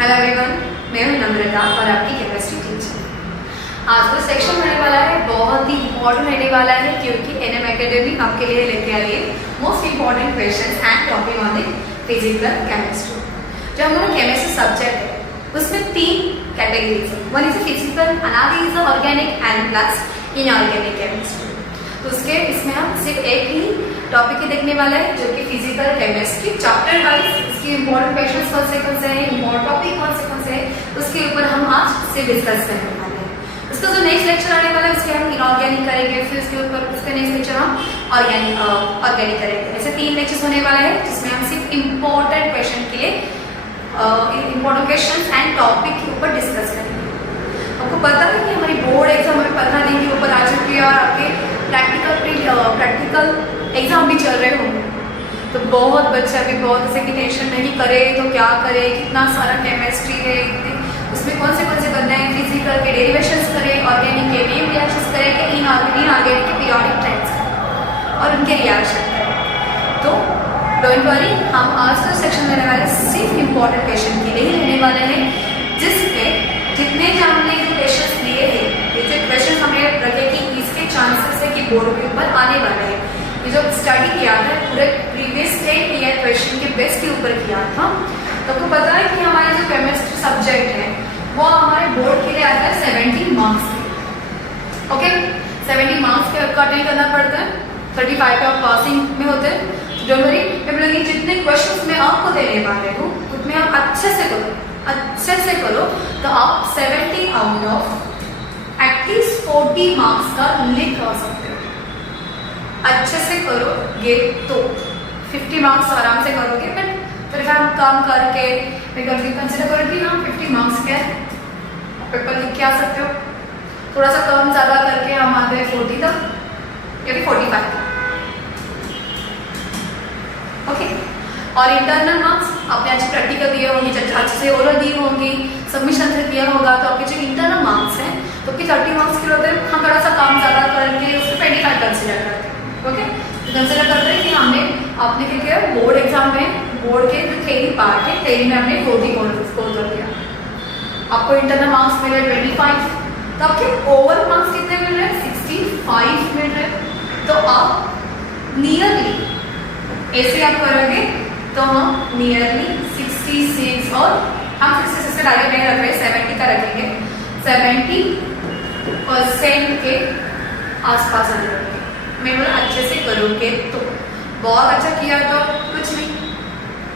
Hello everyone, मैं हूं नम्रता और आपकी केमिस्ट्री टीचर। आज का सेक्शन होने वाला है, बहुत ही इम्पोर्टेंट रहने वाला है क्योंकि एनएम एकेडमी आपके लिए लेके आई है most important questions and topic on the physical chemistry. जो हमारा केमिस्ट्री सब्जेक्ट है उसमें 3 कैटेगरीज है। One is physical, another is organic and plus inorganic chemistry. तो इसमें हम सिर्फ एक ही टॉपिक ही देखने वाला है जो कि फिजिकल केमिस्ट्री चैप्टर वाइज इसकी इंपॉर्टेंट क्वेश्चंस कौन से हैं, इंपॉर्टेंट टॉपिक कौन से हैं, उसके ऊपर हम आज से डिस्कस करने वाले हैं। उसका जो नेक्स्ट लेक्चर आने वाला है उसके हम इनऑर्गेनिक करेंगे, फिर उसके ऊपर उसका नेक्स्ट लेक्चर हम ऑर्गेनिक करेंगे। ऐसे 3 लेक्चर्स होने वाला है जिसमें हम सिर्फ इंपॉर्टेंट क्वेश्चन के लिए इंपॉर्टेंट क्वेश्चन एंड टॉपिक के ऊपर डिस्कस करेंगे। आपको पता है कि हमारी बोर्ड एग्जाम हमें 15 दिन के ऊपर आ चुकी है और आपके प्रैक्टिकल एग्जाम भी चल रहे होंगे। तो बहुत बच्चे अभी बहुत ऐसे की टेंशन नहीं करे तो क्या करे, कितना सारा केमिस्ट्री है, उसमें कौन से करना है, फिजिकल के डेरिवेशंस करें, ऑर्गेनिक के मेन रिएक्शंस करें कि इनऑर्गेनिक के पीरियोडिक टाइम्स और उनके रिएक्शन करें। तो डोंट वरी, हम आज का सेक्शन लेने वाले सिर्फ इम्पॉर्टेंट क्वेश्चन के लिए ही लेने वाले हैं, जिसमें जितने भी हमने क्वेश्चन दिए हैं, ये जो क्वेश्चन हमने रखे कि इसके चांसेस है कि बोर्ड के ऊपर आने वाले हैं। ये जो स्टडी किया था पूरे प्रीवियस 10 ईयर क्वेश्चन के बेस के ऊपर किया था। तो आपको पता है कि हमारे जो केमिस्ट्री सब्जेक्ट है वो हमारे बोर्ड के लिए आता है 70 मार्क्स के। ओके, 70 मार्क्स के आपको अटेंड करना पड़ता है, 35 पे आप पासिंग में होते हैं। डोंट वरी, मैं बोलूँगी जितने क्वेश्चन मैं आपको देने वाले हूँ उसमें आप अच्छे से करो तो आप 70 आउट ऑफ एटलीस्ट 40 मार्क्स का लिख आ सकते हो। अच्छे से करोगे तो 50 मार्क्स आराम से करोगे, बट फिर हम काम करके मैं कंसिडर करो कि हम 50 मार्क्स के पेपर लिख के आ सकते हो। थोड़ा सा कम ज़्यादा करके हम आते हैं 40 तक या फिर 45 तक। ओके, और इंटरनल मार्क्स आपने अच्छे प्रैक्टिकल दिए होंगे, अच्छे से ओरल दिए होंगे, सबमिशन से दिया होगा, तो आपके जो इंटरनल मार्क्स हैं तो आपके 30 मार्क्स के होते हैं। हम थोड़ा सा काम ज़्यादा करके उसको 25 कंसिडर करते हैं। ओके, तो कंसिडर करते हैं कि आपने क्या किया, बोर्ड एग्जाम में बोर्ड के जो थ्योरी पार्ट है, थ्योरी में हमने 40 स्कोर कर दिया। आपको इंटरनल मार्क्स मिले 25, तो आपके ओवरऑल मार्क्स कितने मिल रहे हैं, 65 मिल रहे हैं। तो आप नियरली ऐसे आप करोगे तो हम नियरली 66 और हम 66 से टारगेट नहीं रख रहे, 70 का रखेंगे, 70% के आसपास आने लगेंगे। मैं बोला अच्छे से करोगे तो, बहुत अच्छा किया तो कुछ नहीं।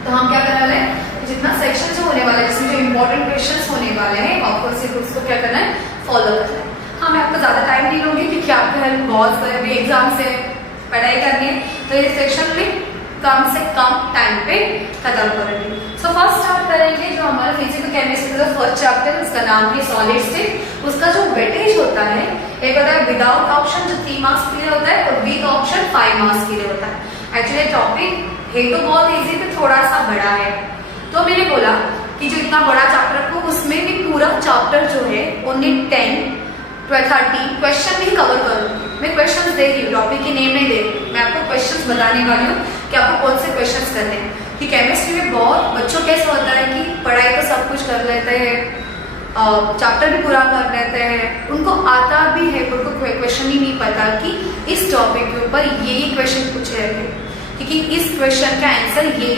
तो हम क्या करने वाले हैं, जितना सेक्शन जो होने वाला है जिसमें जो इम्पोर्टेंट क्वेश्चंस होने वाले हैं आपको सिर्फ उसको क्या करना है, फॉलो करना है। हाँ, मैं आपको ज़्यादा टाइम नहीं लूँगी क्योंकि आपके बहुत सारे अभी एग्जाम से पढ़ाई करनी है, तो इस सेक्शन में कम से कम टाइम पे खत्म करेंगे। सो फर्स्ट स्टार्ट करेंगे जो हमारा फिजिकल केमिस्ट्री का फर्स्ट चैप्टर, उसका नाम है सॉलिड स्टेट। उसका जो वेटेज होता है, एक होता है विदाउट ऑप्शन जो 3 मार्क्स के लिए होता है और विद ऑप्शन 5 मार्क्स के लिए होता है। एक्चुअली टॉपिक है तो बहुत इजी पे थोड़ा सा बड़ा है, तो मैंने बोला कि जो इतना बड़ा चैप्टर को उसमें भी पूरा चैप्टर जो है ओनली 10-30 क्वेश्चन भी कवर करूँगी। मैं क्वेश्चंस दे रही हूँ, टॉपिक के नेम नहीं दे रही, मैं आपको क्वेश्चंस बताने वाली हूँ कि आपको कौन से क्वेश्चंस करने हैं। कि केमिस्ट्री में बहुत बच्चों कैसा होता है कि पढ़ाई तो सब कुछ कर लेते हैं, चैप्टर भी पूरा कर लेते हैं, उनको आता भी है, उनको क्वेश्चन ही नहीं पता कि इस टॉपिक के ऊपर ये क्वेश्चन पूछे हैं, क्योंकि इस क्वेश्चन का आंसर ये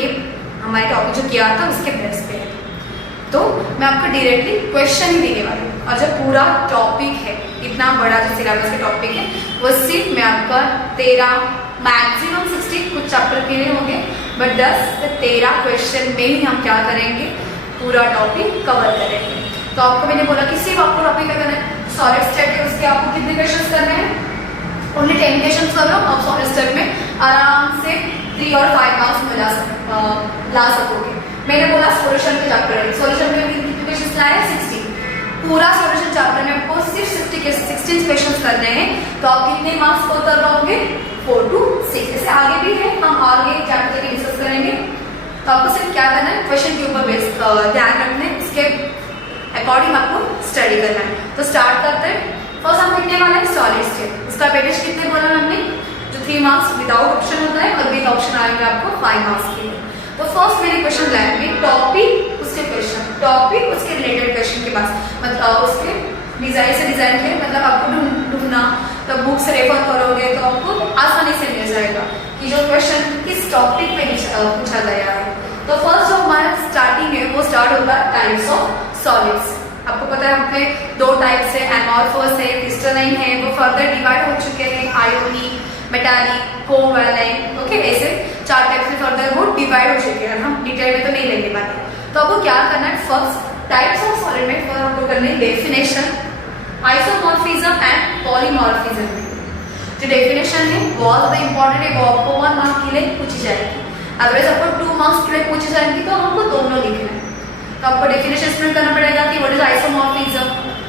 हमारे टॉपिक जो किया था उसके बेस पे है। तो मैं आपको डायरेक्टली क्वेश्चन ही देने वाली हूँ, और जो पूरा टॉपिक है, इतना बड़ा जो सिलेबस का टॉपिक है, वो सिर्फ मैं आपका 13 मैक्सिमम 60 कुछ चैप्टर के लिए होंगे, बट 10 से 13 क्वेश्चन में ही हम क्या करेंगे, पूरा टॉपिक कवर करेंगे। तो आपको मैंने बोला कि सिर्फ आपको टॉपिक क्या करना है, सॉलिड स्टेट है, उसके आपको कितने क्वेश्चन करने हैं, ओनली 10 क्वेश्चन कर लो। आप सॉलिड स्टेट में आराम से 3 और 5 मार्क्स में ला सकोगे। मैंने बोला सोल्यूशन के चैप्टर है, सोल्यूशन में कितने क्वेश्चन लाए, 60। पूरा सोल्यूशन चैप्टर में आपको सिर्फ 16 क्वेश्चंस करने हैं, तो आप कितने मार्क्स को कर पाओगे, 4 to 6। ऐसे आगे भी है, हम आगे चैप्टर के डिस्कस करेंगे। तो आपको सिर्फ क्या करना है, क्वेश्चन के ऊपर बेस ध्यान रखना है, इसके अकॉर्डिंग आपको स्टडी करना है। तो स्टार्ट करते हैं। फर्स्ट हम लिखने वाले हैं सॉलिड स्टेट। उसका वेटेज कितने बोला हमने, जो 3 मार्क्स विदाउट ऑप्शन होता है और विद ऑप्शन आएंगे आपको 5 मार्क्स के लिए। तो फर्स्ट मेरे क्वेश्चन लाएंगे टॉपिक, उसके क्वेश्चन, टॉपिक डिजाइन से डिजाइन के मतलब आपको ढूंढना, तो बुक से रेफर करोगे तो आपको आसानी से मिल जाएगा कि जो क्वेश्चन किस टॉपिक में पूछा गया है। तो फर्स्ट जो हमारा स्टार्टिंग है वो स्टार्ट होगा टाइप्स ऑफ सॉलिड्स। आपको पता है हमने दो टाइप्स है, एमॉर्फस है, क्रिस्टलाइन है, वो फर्दर डिवाइड हो चुके हैं, आयोनिक, मेटालिक, कोवैलेंट, ओके, ऐसे 4 टाइप्स में फर्दर वो डिवाइड हो चुके हैं, हम डिटेल में तो नहीं लेंगे बात। तो आपको क्या करना है, फर्स्ट टाइप्स ऑफ सॉलिड में फिर हमको करनी है डेफिनेशन, आइसोमॉर्फिज्म एंड पॉलीमॉर्फिज्म। जो डेफिनेशन है बहुत ज्यादा इंपॉर्टेंट है, वो आपको 1 मार्क्स के लिए पूछी जाएगी, अदरवाइज आपको 2 मार्क्स के लिए पूछी जाएगी, तो हमको दोनों लिखना है। तो आपको डेफिनेशन एक्सप्लेन करना पड़ेगा कि what is isomorphism,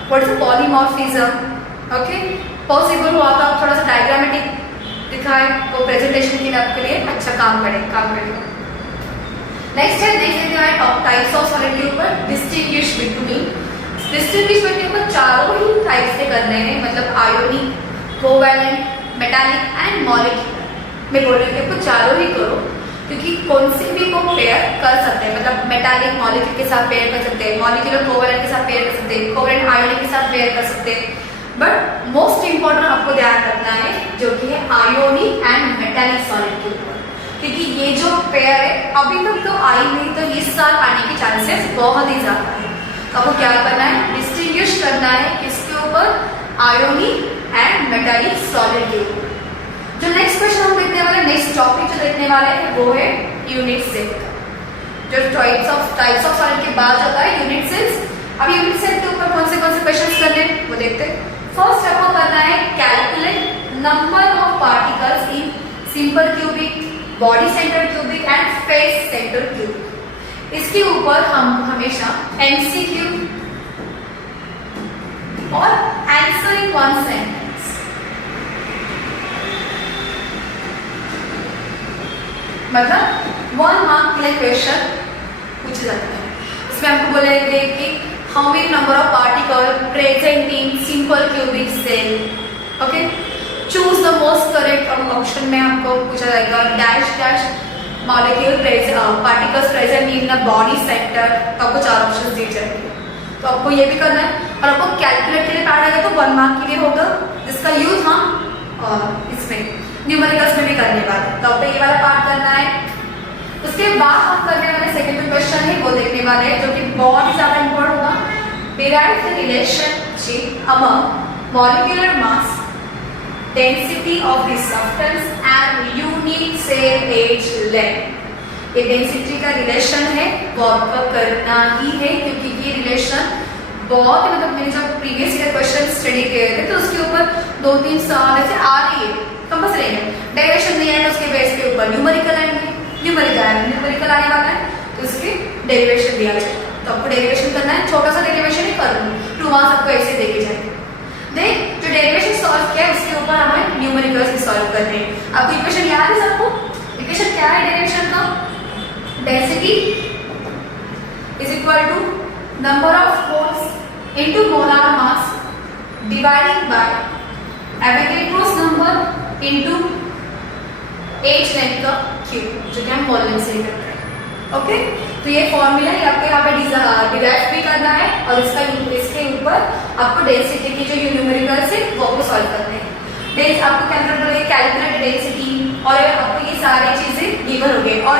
what is polymorphism, okay. Possible हुआ तो आप थोड़ा सा डायग्रामेटिक दिखाए तो प्रेजेंटेशन के लिए आपके लिए अच्छा काम करेगा। नेक्स्ट है देख लेते हैं टॉप टाइप्स ऑफ सॉलिड के ऊपर डिस्टिंग्विश बिटवीन। डिस्टिंग्विश बिटवीन ऊपर चारों ही टाइप्स से करने हैं, मतलब ionic, covalent, metallic and molecular. मैं बोल रही हूँ आपको चारों ही करो, क्योंकि कौन से भी को पेयर कर सकते हैं, मतलब मेटालिक मॉलिक्यूल के साथ पेयर कर सकते हैं, मॉलिक्यूलर कोवैलेंट के साथ पेयर कर सकते हैं, कोवैलेंट आयोनिक के साथ पेयर कर सकते हैं। बट मोस्ट इंपॉर्टेंट आपको ध्यान रखना है जो कि है आयोनिक एंड मेटालिक सॉलिड के ऊपर, क्योंकि ये जो पेयर है अभी तक तो आई नहीं, तो इस साल आने के चांसेस बहुत ही ज्यादा है। तो आपको क्या करना है, डिस्टिंग्विश करना है किसके ऊपर, आयोनिक एंड मेटालिक सॉलिड के ऊपर। जो नेक्स्ट क्वेश्चन हम देखने वाले, नेक्स्ट टॉपिक जो देखने वाले हैं वो है यूनिट सेल। जो टाइप्स ऑफ सॉलिड के बाद होता है यूनिट सेल्स। अब यूनिट सेल के ऊपर कौन से क्वेश्चंस करने हैं वो देखते हैं। फर्स्ट आपको करना है calculate number of particles in simple cubic, body centre cubic and face centre cubic. इसके ऊपर हम हमेशा एमसीक्यू और आंसर इन 1 सेंटेंस, मतलब 1 मार्क के लिए क्वेश्चन पूछे जाते हैं। इसमें आपको बोलेंगे कि how many number of particle present in simple cubic cell, okay. Choose the most correct option में आपको पूछा जाएगा dash dash molecule particles present in the body centre, तो आपको 4 ऑप्शन दिए जाएंगे। तो आपको ये भी करना है, और आपको कैलकुलेट के लिए पार्ट आएगा तो 1 मार्क के लिए होगा, जिसका यूज हम इसमें न्यूमेरिकल्स में भी करने वाले। तो आपको ये वाला पार्ट करना है। उसके बाद हम करने वाले सेकंड क्वेश्चन है वो देखने वाले हैं, जो कि बहुत ही ज्यादा इंपॉर्टेंट होगा। Derive the relationship among molecular mass, density of the substance and unit cell edge length. ये डेंसिटी का रिलेशन है वो आपको करना ही है, क्योंकि ये रिलेशन बहुत ही, मतलब मैंने जब प्रीवियस ईयर क्वेश्चन स्टडी किए थे तो उसके ऊपर 2-3 सवाल ऐसे आ रही है, कंपल्सरी है। डेरिवेशन नहीं आएगा उसके बेस के ऊपर न्यूमेरिकल आएंगे, न्यूमेरिकल आने वाला है तो उसके डेरिवेशन दिया जाएगा। तो आपको डेरिवेशन करना है, छोटा सा डेरिवेशन ही कर लूँ, 2 मार्क्स आपको ऐसे देखे जाएंगे। देख जो डेरिवेशन सॉल्व किया है उसके ऊपर हमें न्यूमेरिकल्स भी सॉल्व करने हैं। आपको इक्वेशन याद है सबको? इक्वेशन क्या है डेरिवेशन का? Density is equal to number of moles into molar mass dividing by Avogadro's number into edge length का क्यूब, जो कि हम वॉल्यूम से करते हैं, ओके। तो ये फॉर्मूला आपको यहाँ पे डिराइव भी करना है, और इसके ऊपर आपको डेंसिटी की जो न्यूमेरिकल्स है वो आपको सॉल्व करने हैं। आपको कैलकुलेट डेंसिटी, और आपको ये सारी चीजें गिवन हो गई। और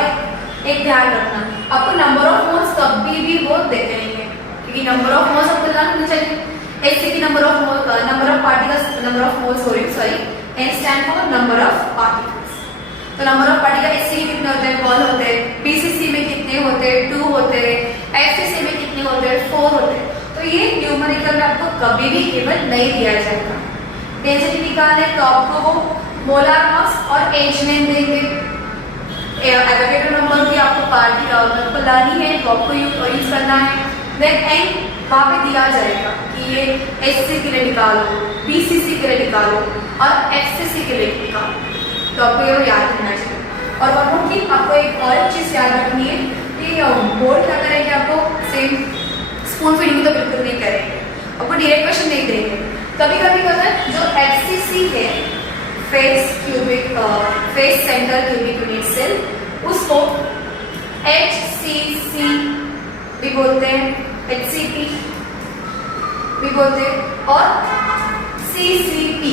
एक ध्यान रखना, आपको नंबर ऑफ मोल्स कभी भी वो देते नहीं है, क्योंकि नंबर ऑफ मोल्स आपको ध्यान रखना चाहिए। ऐसे की number of particles, number of moles sorry, N stand for number of particles. तो नंबर ऑफ पार्टिकल एससी में कितने होते हैं, 1 होते हैं, बीसीसी में कितने होते हैं, 2 होते हैं, एफसीसी में कितने होते हैं, 4 होते हैं। तो ये न्यूमेरिकल में आपको कभी भी गिवन नहीं दिया जाएगा। डेंसिटी निकालने तो आपको वो मोलार मास और एच लेंथ देंगे। एवोगैड्रो नंबर की आपको पार्टिकल लानी है तो आपको यूज करना है। देन एन वहाँ पे दिया जाएगा कि ये एचसी के लिए निकालो, बीसीसी के लिए निकालो और एफसीसी के लिए निकालो। तो आपको ये याद रखना चाहिए। और वन की आपको एक और चीज़ याद रखनी है कि बोर्ड क्या करेंगे, आपको सेम स्पून फीडिंग तो बिल्कुल नहीं करेंगे, आपको डायरेक्ट क्वेश्चन नहीं देंगे। कभी कभी क्या होता है, जो एफसीसी है face centre cubic unit cell, उसको एचसीसी भी बोलते हैं, एचसीपी भी बोलते हैं, और CCP,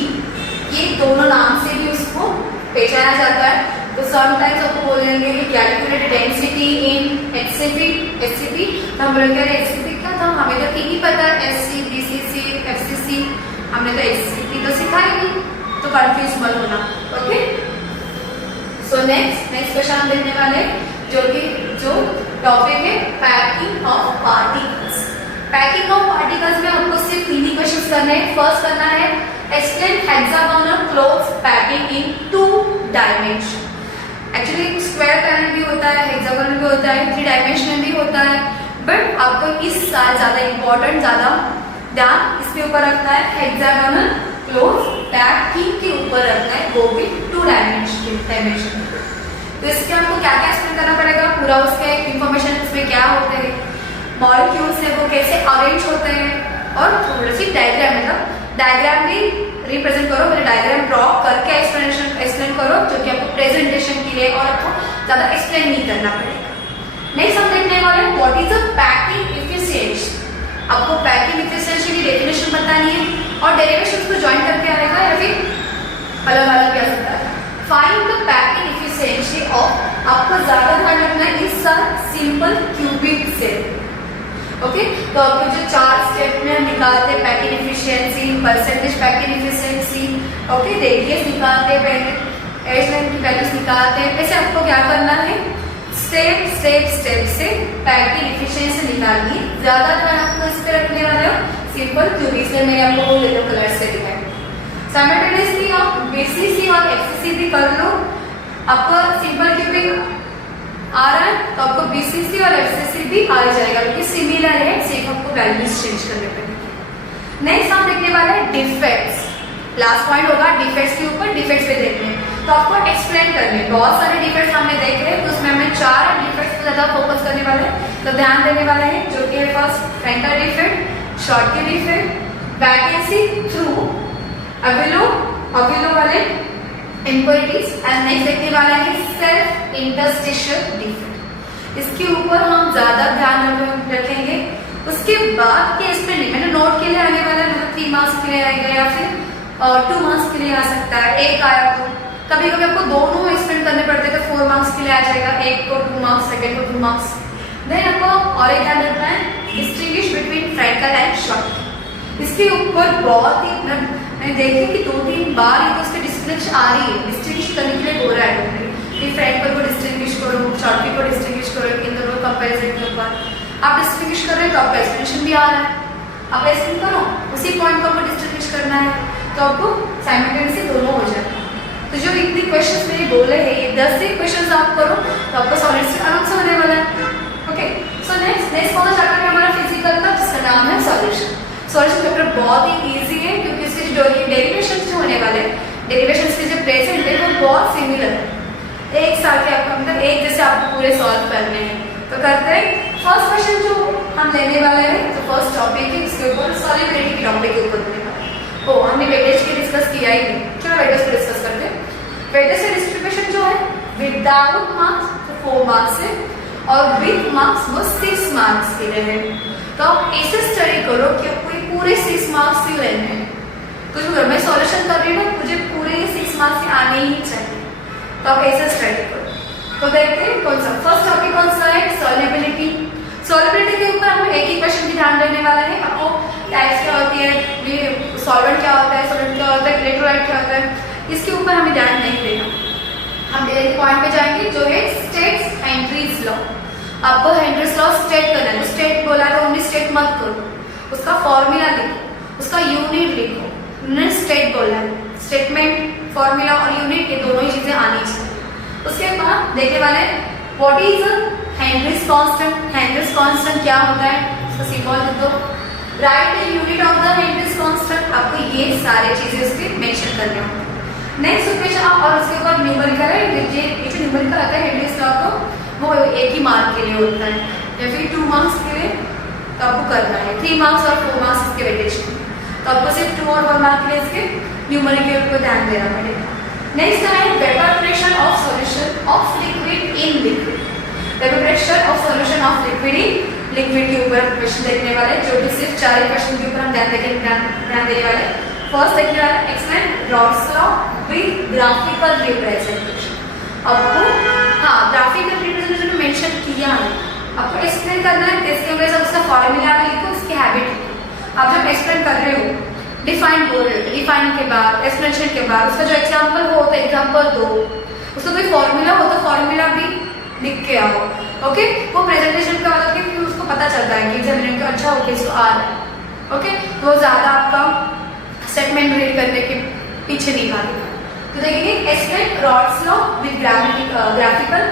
ये दोनों नाम से भी उसको पहचाना जाता है। तो समटाइम्स आपको बोलेंगे कि कैलकुलेट डेंसिटी इन SCP, तो हम बोलेंगे अरे SCP क्या था, हमें तो ठीक ही पता है, SC, BCC, FCC, हमने तो SCP तो सिखाई नहीं, तो कंफ्यूज मत होना। ओके, सो नेक्स्ट क्वेश्चन हम देखने वाले जो टॉपिक है packing of particles. Packing of particles में हमको सिर्फ 3 ही क्वेश्चंस करने हैं। फर्स्ट करना है explain hexagonal clothes packing in 2 dimension. Actually square panel भी होता है, हेक्सागोनल भी होता है, 3 डायमेंशनल भी होता है, बट आपको इस साल ज्यादा इंपॉर्टेंट, ज्यादा ध्यान इसके ऊपर रखना है, हेक्सागोनल क्लोथ्स पैकिंग के ऊपर रखना है, वो भी 2 डायमेंशन। तो इसके हमको क्या क्या एक्सप्लेन करना पड़ेगा, पूरा उसके इंफॉर्मेशन इसमें क्या होते हैं, मॉलिक्यूल्स है वो कैसे अरेंज होते हैं, और थोड़ी सी डायग्राम, मतलब डायग्राम भी रिप्रेजेंट करो, मेरे डायग्राम ड्रॉ करके एक्सप्लेन करो, जो कि आपको प्रेजेंटेशन के लिए और आपको ज्यादा एक्सप्लेन नहीं करना पड़ेगा। नेक्स्ट हम देखने वाले हैं what is a packing efficiency. आपको पैकिंग एफिशिएंसी की डेफिनेशन बतानी है और डेरिवेशंस को ज्वाइन करके आएगा या फिर अलग अलग क्या सकता है। Find the packing efficiency of, आपको ज्यादा ध्यान रखना है इस सिंपल क्यूबिक सेल। ओके, तो आपको जो 4 स्टेप में हम निकालते हैं packing efficiency, percentage packing efficiency, okay, radius निकालते हैं, एज लाइन की वैल्यूज निकालते हैं, ऐसे आपको क्या करना है, स्टेप से पैकिंग एफिशिएंसी निकालनी है। ज्यादा ध्यान आपको इस पे रखने वाले हो सिंपल क्यूबिक, इसलिए मैंने आपको वो येलो कलर से दिखाया। साइमल्टेनियसली आप BCC और FCC भी कर लो, आपको सिंपल क्यूबिक आ रहा है तो आपको BCC और FCC भी आ जाएगा, क्योंकि सिमिलर है, सिर्फ आपको वैल्यूज चेंज करने पड़ेंगे। नेक्स्ट हम देखने वाले हैं डिफेक्ट्स। लास्ट पॉइंट होगा डिफेक्ट्स के ऊपर, डिफेक्ट्स पे देखने हैं, तो आपको एक्सप्लेन करने, बहुत सारे डिफेक्ट्स हमने देखे हैं, तो उसमें हमें 4 डिफेक्ट्स पे ज्यादा फोकस करने वाले हैं, तो ध्यान देने वाले हैं, जो कि है first Frenkel defect, Schottky defect, vacancy through अविलो वाले इम्प्योरिटीज, एंड नेक्स्ट देखने वाला है सेल्फ इंटरस्टिशियल डिफेक्ट। इसके ऊपर हम ज्यादा ध्यान रखेंगे। उसके बाद के इसमें नहीं, मैंने नोट के लिए आने वाला है, मतलब 3 मार्क्स के लिए आएगा या फिर 2 मार्क्स के लिए आ सकता है, एक आया तो कभी कभी आपको दोनों एक्सप्लेन करने पड़ते हैं, तो 4 मार्क्स के लिए आ जाएगा, एक को 2 मार्क्स, सेकेंड को 2 मार्क्स। देन आपको और एक ध्यान रखना है distinguish between frontal and short. इसके ऊपर बहुत ही मैंने देखे कि 2-3 बार ये तो उसके डिस्टिंग्विश आ रही है, डिस्टिंग्विश करने के लिए बोल रहा है कि फ्रंट को डिस्टिंग्विश करो, शॉर्ट को डिस्टिंग्विश करो, इन दोनों कंपैरिजन के ऊपर आप डिस्टिंग्विश कर रहे हो तो आपका एक्सप्लेनेशन भी आ रहा है, आप एक्सप्लेन करो, उसी पॉइंट को आपको डिस्टिंग्विश करना है, तो आपको साइमल्टेनियसली दोनों हो जाएगा। तो जो इतने क्वेश्चंस मैंने बोले हैं, ये 10 से क्वेश्चंस आप करो तो आपको सॉल्यूशन आराम से होने वाला है। ओके, सो नेक्स्ट वाला चैप्टर है हमारा फिजिकल का, जिसका नाम है सॉल्यूशन। सॉल्यूशन चैप्टर बहुत ही इजी है, क्योंकि इसके जो डेरिवेशंस जो होने वाले, डेरिवेशंस के जो प्रेजेंट है वो बहुत सिमिलर है, एक साथ के आपको, मतलब एक जैसे आपको पूरे सॉल्व करने हैं। तो करते हैं फर्स्ट क्वेश्चन जो हम लेने वाले हैं, तो फर्स्ट टॉपिक है इसके ऊपर सॉल्युबिलिटी के टॉपिक के ऊपर लेने वाले हैं। ओ हमने वेटेज की डिस्कस किया ही नहीं, चलो वेटेज को डिस्कस करते हैं। वेटेज का डिस्ट्रीब्यूशन जो है विदाउट मार्क्स तो 4 मार्क्स है, और विद मार्क्स वो 6 मार्क्स के लिए है। तो आप ऐसे स्टडी करो कि आपको पूरे 6 मार्क्स ही लेने हैं। तो जो घर में सॉल्यूशन कर रही है ना, मुझे पूरे 6 मार्क्स आने ही चाहिए, तो आप ऐसे स्टडी करो। तो देखते हैं कौन सा फर्स्ट टॉपिक कौन सा है, सॉल्युबिलिटी। सॉल्युबिलिटी के ऊपर हम एक ही क्वेश्चन की ध्यान देने वाला है, आपको टाइप्स क्या होती है, ये सॉल्वेंट क्या होता है, सोलेंट क्या होता है, इलेक्ट्रोलाइट क्या होता है, इसके ऊपर हमें ध्यान नहीं देना। हम डायरेक्ट पॉइंट पे जाएंगे जो है स्टेट्स हेनरीज लॉ। आपको हेनरीज लॉ स्टेट करना है, तो स्टेट बोला तो ओनली स्टेट मत करो, उसका फॉर्मूला लिखो, उसका यूनिट लिखो। उन्होंने स्टेट बोला है, स्टेटमेंट, फॉर्मूला और यूनिट ये दोनों ही चीजें आनी चाहिए। उसके बाद देखने वाले what is Henrys constant. Henrys constant क्या होता है, उसका सिंबल लिख दो। Right the unit of the Henrys constant, आपको ये सारे चीजें उसके मेंशन करने होंगे। नेक्स्ट क्वेश्चन और उसके बाद न्यूमेरिकल है, ये जो न्यूमेरिकल आता है हेनरीज लॉ को, वो एक ही मार्क के लिए होता है, या फिर 2 मार्क्स के लिए तो आपको करना है, 3 मार्क्स और 4 मार्क्स इसके वेटेज, तो आपको सिर्फ 2 और 1 मार्क के लिए इसके न्यूमेरिकल को ध्यान देना पड़ेगा। नेक्स्ट है evaporation of solution of liquid in liquid. Evaporation of solution of liquid in liquid के ऊपर क्वेश्चन देखने वाले, जो कि सिर्फ 4 क्वेश्चन के ऊपर हम ध्यान देने वाले। फर्स्ट देखने वाले explain rods law with graphical representation. आपको ग्राफिकल रिप्रेजेंटेशन मेंशन किया है, आपको एक्सप्लेन करना है, इसके वजह से उसका फॉर्मूला में लिखो, उसकी हैबिट लिखो। आप जब एक्सप्लेन कर रहे हो, डिफाइन बोल रहे हो, डिफाइन के बाद एक्सप्लेनेशन के बाद उसका जो एग्जांपल हो तो एग्जांपल दो, उसका कोई फॉर्मूला हो तो फॉर्मूला भी लिख के आओ। ओके, वो प्रेजेंटेशन का मतलब कि उसको पता चलता है कि एग्जामिनर का अच्छा ओके इसको आ रहा है। ओके, तो ज्यादा आपका स्टेटमेंट रीड करने के पीछे नहीं भागेगा। तो देखिए explain rods law with graphical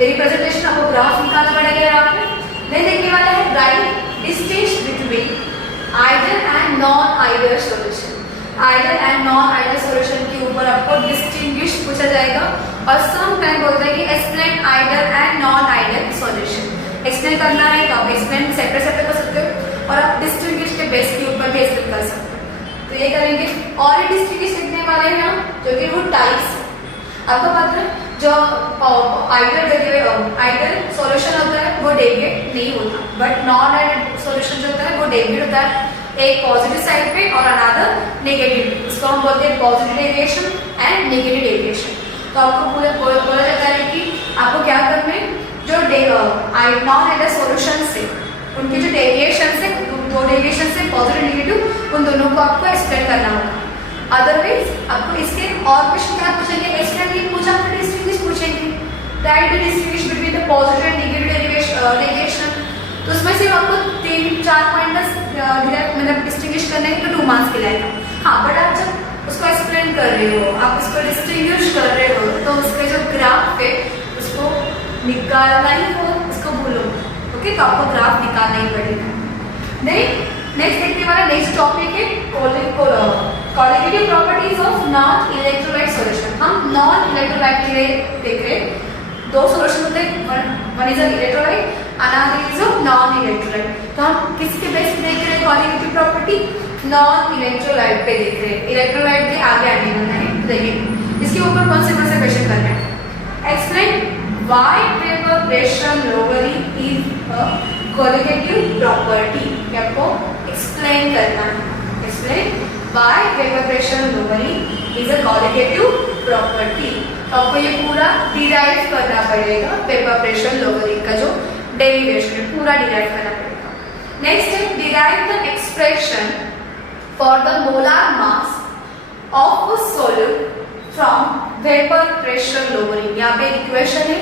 representation, आपको ग्राफ निकालना पड़ेगा यहाँ पे। नहीं देखने वाला है right distinguish between ideal and non ideal solution. Ideal and non ideal solution के ऊपर आपको डिस्टिंग्विश पूछा जाएगा, और सम टाइम बोलता है कि explain ideal and non ideal solution. Explain करना है तो आप एक्सप्लेन सेपरेट कर सकते हो, और आप डिस्टिंग्विश के बेस के ऊपर भी एक्सप्लेन कर सकते हो। तो ये करेंगे, और ये डिस्टिंग्विश लिखने वाले हैं हम, जो कि वो टाइप्स आपको पता है। जो आइडियल सॉल्यूशन होता है वो डेविएट नहीं होता, बट नॉन आइडियल सॉल्यूशन जो होता है वो डेविएट होता है, एक पॉजिटिव साइड पे और अनदर नेगेटिव। इसको हम बोलते हैं positive deviation and negative deviation. तो आपको पूरा बोला जाता है कि आपको क्या करना है, जो नॉन आइडियल सॉल्यूशन से उनके जो डेविएशन से, दो डेविएशन से पॉजिटिव नेगेटिव, उन दोनों को आपको एक्सप्लेन करना होगा। अदरवाइज आपको इसके और क्वेश्चन क्या पूछेंगे, एक्सप्लेन नहीं पूछा तो डिस्टिंग्विश पूछेंगे, try to distinguish between the positive and negative deviation. तो उसमें सिर्फ आपको 3-4 पॉइंट्स मतलब डिस्टिंग्विश करने के तो 2 मार्क्स के लाएगा। हाँ, बट आप जब उसको एक्सप्लेन कर रहे हो, आप उसको डिस्टिंग्विश कर रहे हो, तो उसके जो ग्राफ है उसको निकालना ही हो, उसको भूलो। ओके, तो आपको ग्राफ निकालना ही पड़ेगा। नेक्स्ट देखने वाला नेक्स्ट टॉपिक है colligative properties of non electrolyte solution. हम नॉन इलेक्ट्रोलाइट के लिए देख रहे हैं, 2 सॉल्यूशन होते हैं, one is electrolyte, another is non electrolyte. तो हम किसके बेस पे देख रहे हैं कोलिगेटिव प्रॉपर्टी, नॉन इलेक्ट्रोलाइट पे देख रहे हैं, इलेक्ट्रोलाइट के आगे आगे बनना है। देखिए इसके ऊपर कौन से क्वेश्चन करना है, explain why vapour pressure lowering is a colligative property. आपको एक्सप्लेन करना है, explain why vapour pressure lowering is a colligative property. तो आपको ये पूरा डिराइव करना पड़ेगा, वेपर प्रेशर लोअरिंग का जो डेरिवेशन है पूरा डिराइव करना पड़ेगा। नेक्स्ट है derive the expression for the molar mass of a solute from vapour pressure lowering. यहाँ पे इक्वेशन है,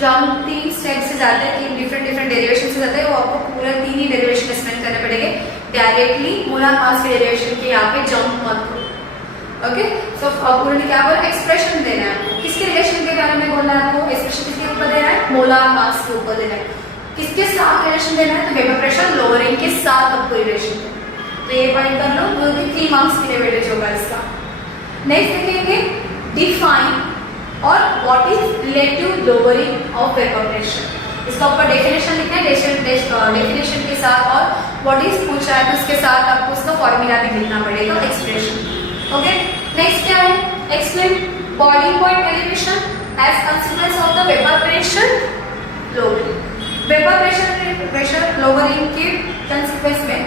जो हम 3 स्टेप से जाते हैं, 3 डिफरेंट डेरिवेशन से जाते हैं, वो आपको पूरा 3 ही डेरिवेशन एक्सप्लेन करने पड़ेंगे। डायरेक्टली मोलार मास के डेरिवेशन के यहाँ पे जंप मत करो। ओके, सो अब उन्होंने क्या बोला, एक्सप्रेशन देना है आपको, किसके रिलेशन के बारे में बोलना है आपको, एक्सप्रेशन किसके ऊपर देना है, मोलार मास के ऊपर देना है। किसके साथ रिलेशन देना है, तो वेपर प्रेशर लोअरिंग के साथ आपको रिलेशन देना है। तो ये पॉइंट कर लो, 3 मार्क्स के लिए वेटेज होगा इसका। नेक्स्ट देखेंगे डिफाइन और what is relative lowering of vapour pressure. इसका ऊपर डेफिनेशन लिखना है, डेफिनेशन के साथ, और व्हाट इज पूछा है तो उसके साथ आपको उसका फॉर्मूला भी लिखना पड़ेगा, एक्सप्रेशन। ओके, नेक्स्ट क्या है, explain boiling point elevation as consequence of the vapour pressure lowering. Vapour pressure lowering के कंसीक्वेंस में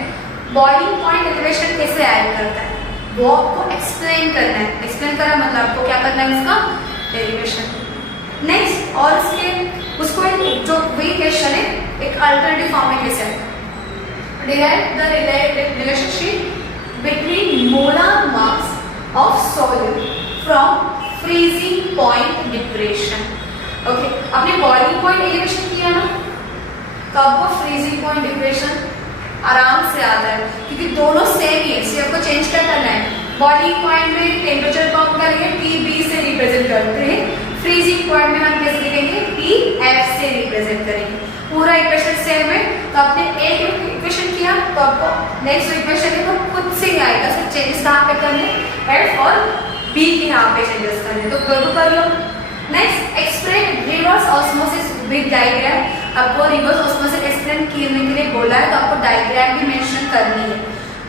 बॉइलिंग पॉइंट एलिवेशन कैसे ऐड करता है, वो आपको एक्सप्लेन करना है। एक्सप्लेन करना मतलब आपको क्या करना है, उसका डेरिवेशन। नेक्स्ट, और उसको एक जो वही क्वेश्चन है एक अल्टरनेटिव फॉर्म में कैसे आएगा, derive the relationship between molar mass of solute from freezing point depression. Okay, आपने बॉइलिंग पॉइंट एलिवेशन किया ना, तो आपको फ्रीजिंग पॉइंट डिप्रेशन आराम से आता है, क्योंकि दोनों सेम ही है। इसलिए आपको चेंज क्या करना है, बॉइलिंग पॉइंट में टेम्परेचर को हम करेंगे TB से रिप्रेजेंट करते हैं, फ्रीजिंग पॉइंट में हम कैसे लिखेंगे, TF से रिप्रेजेंट करेंगे। पूरा इक्वेशन सेम है, तो आपने एक इक्वेशन किया तो आपको नेक्स्ट इक्वेशन है वो खुद से ही आएगा। सिर्फ चेंजेस कहाँ पे करने, F और B के यहाँ पे चेंजेस करने, तो दोनों कर लो। Next, explain reverse osmosis with diagram. आपको रिवर्स ऑस्मोसिस एक्सप्लेन करने के लिए बोला है, तो आपको डायग्राम भी मेंशन करनी है।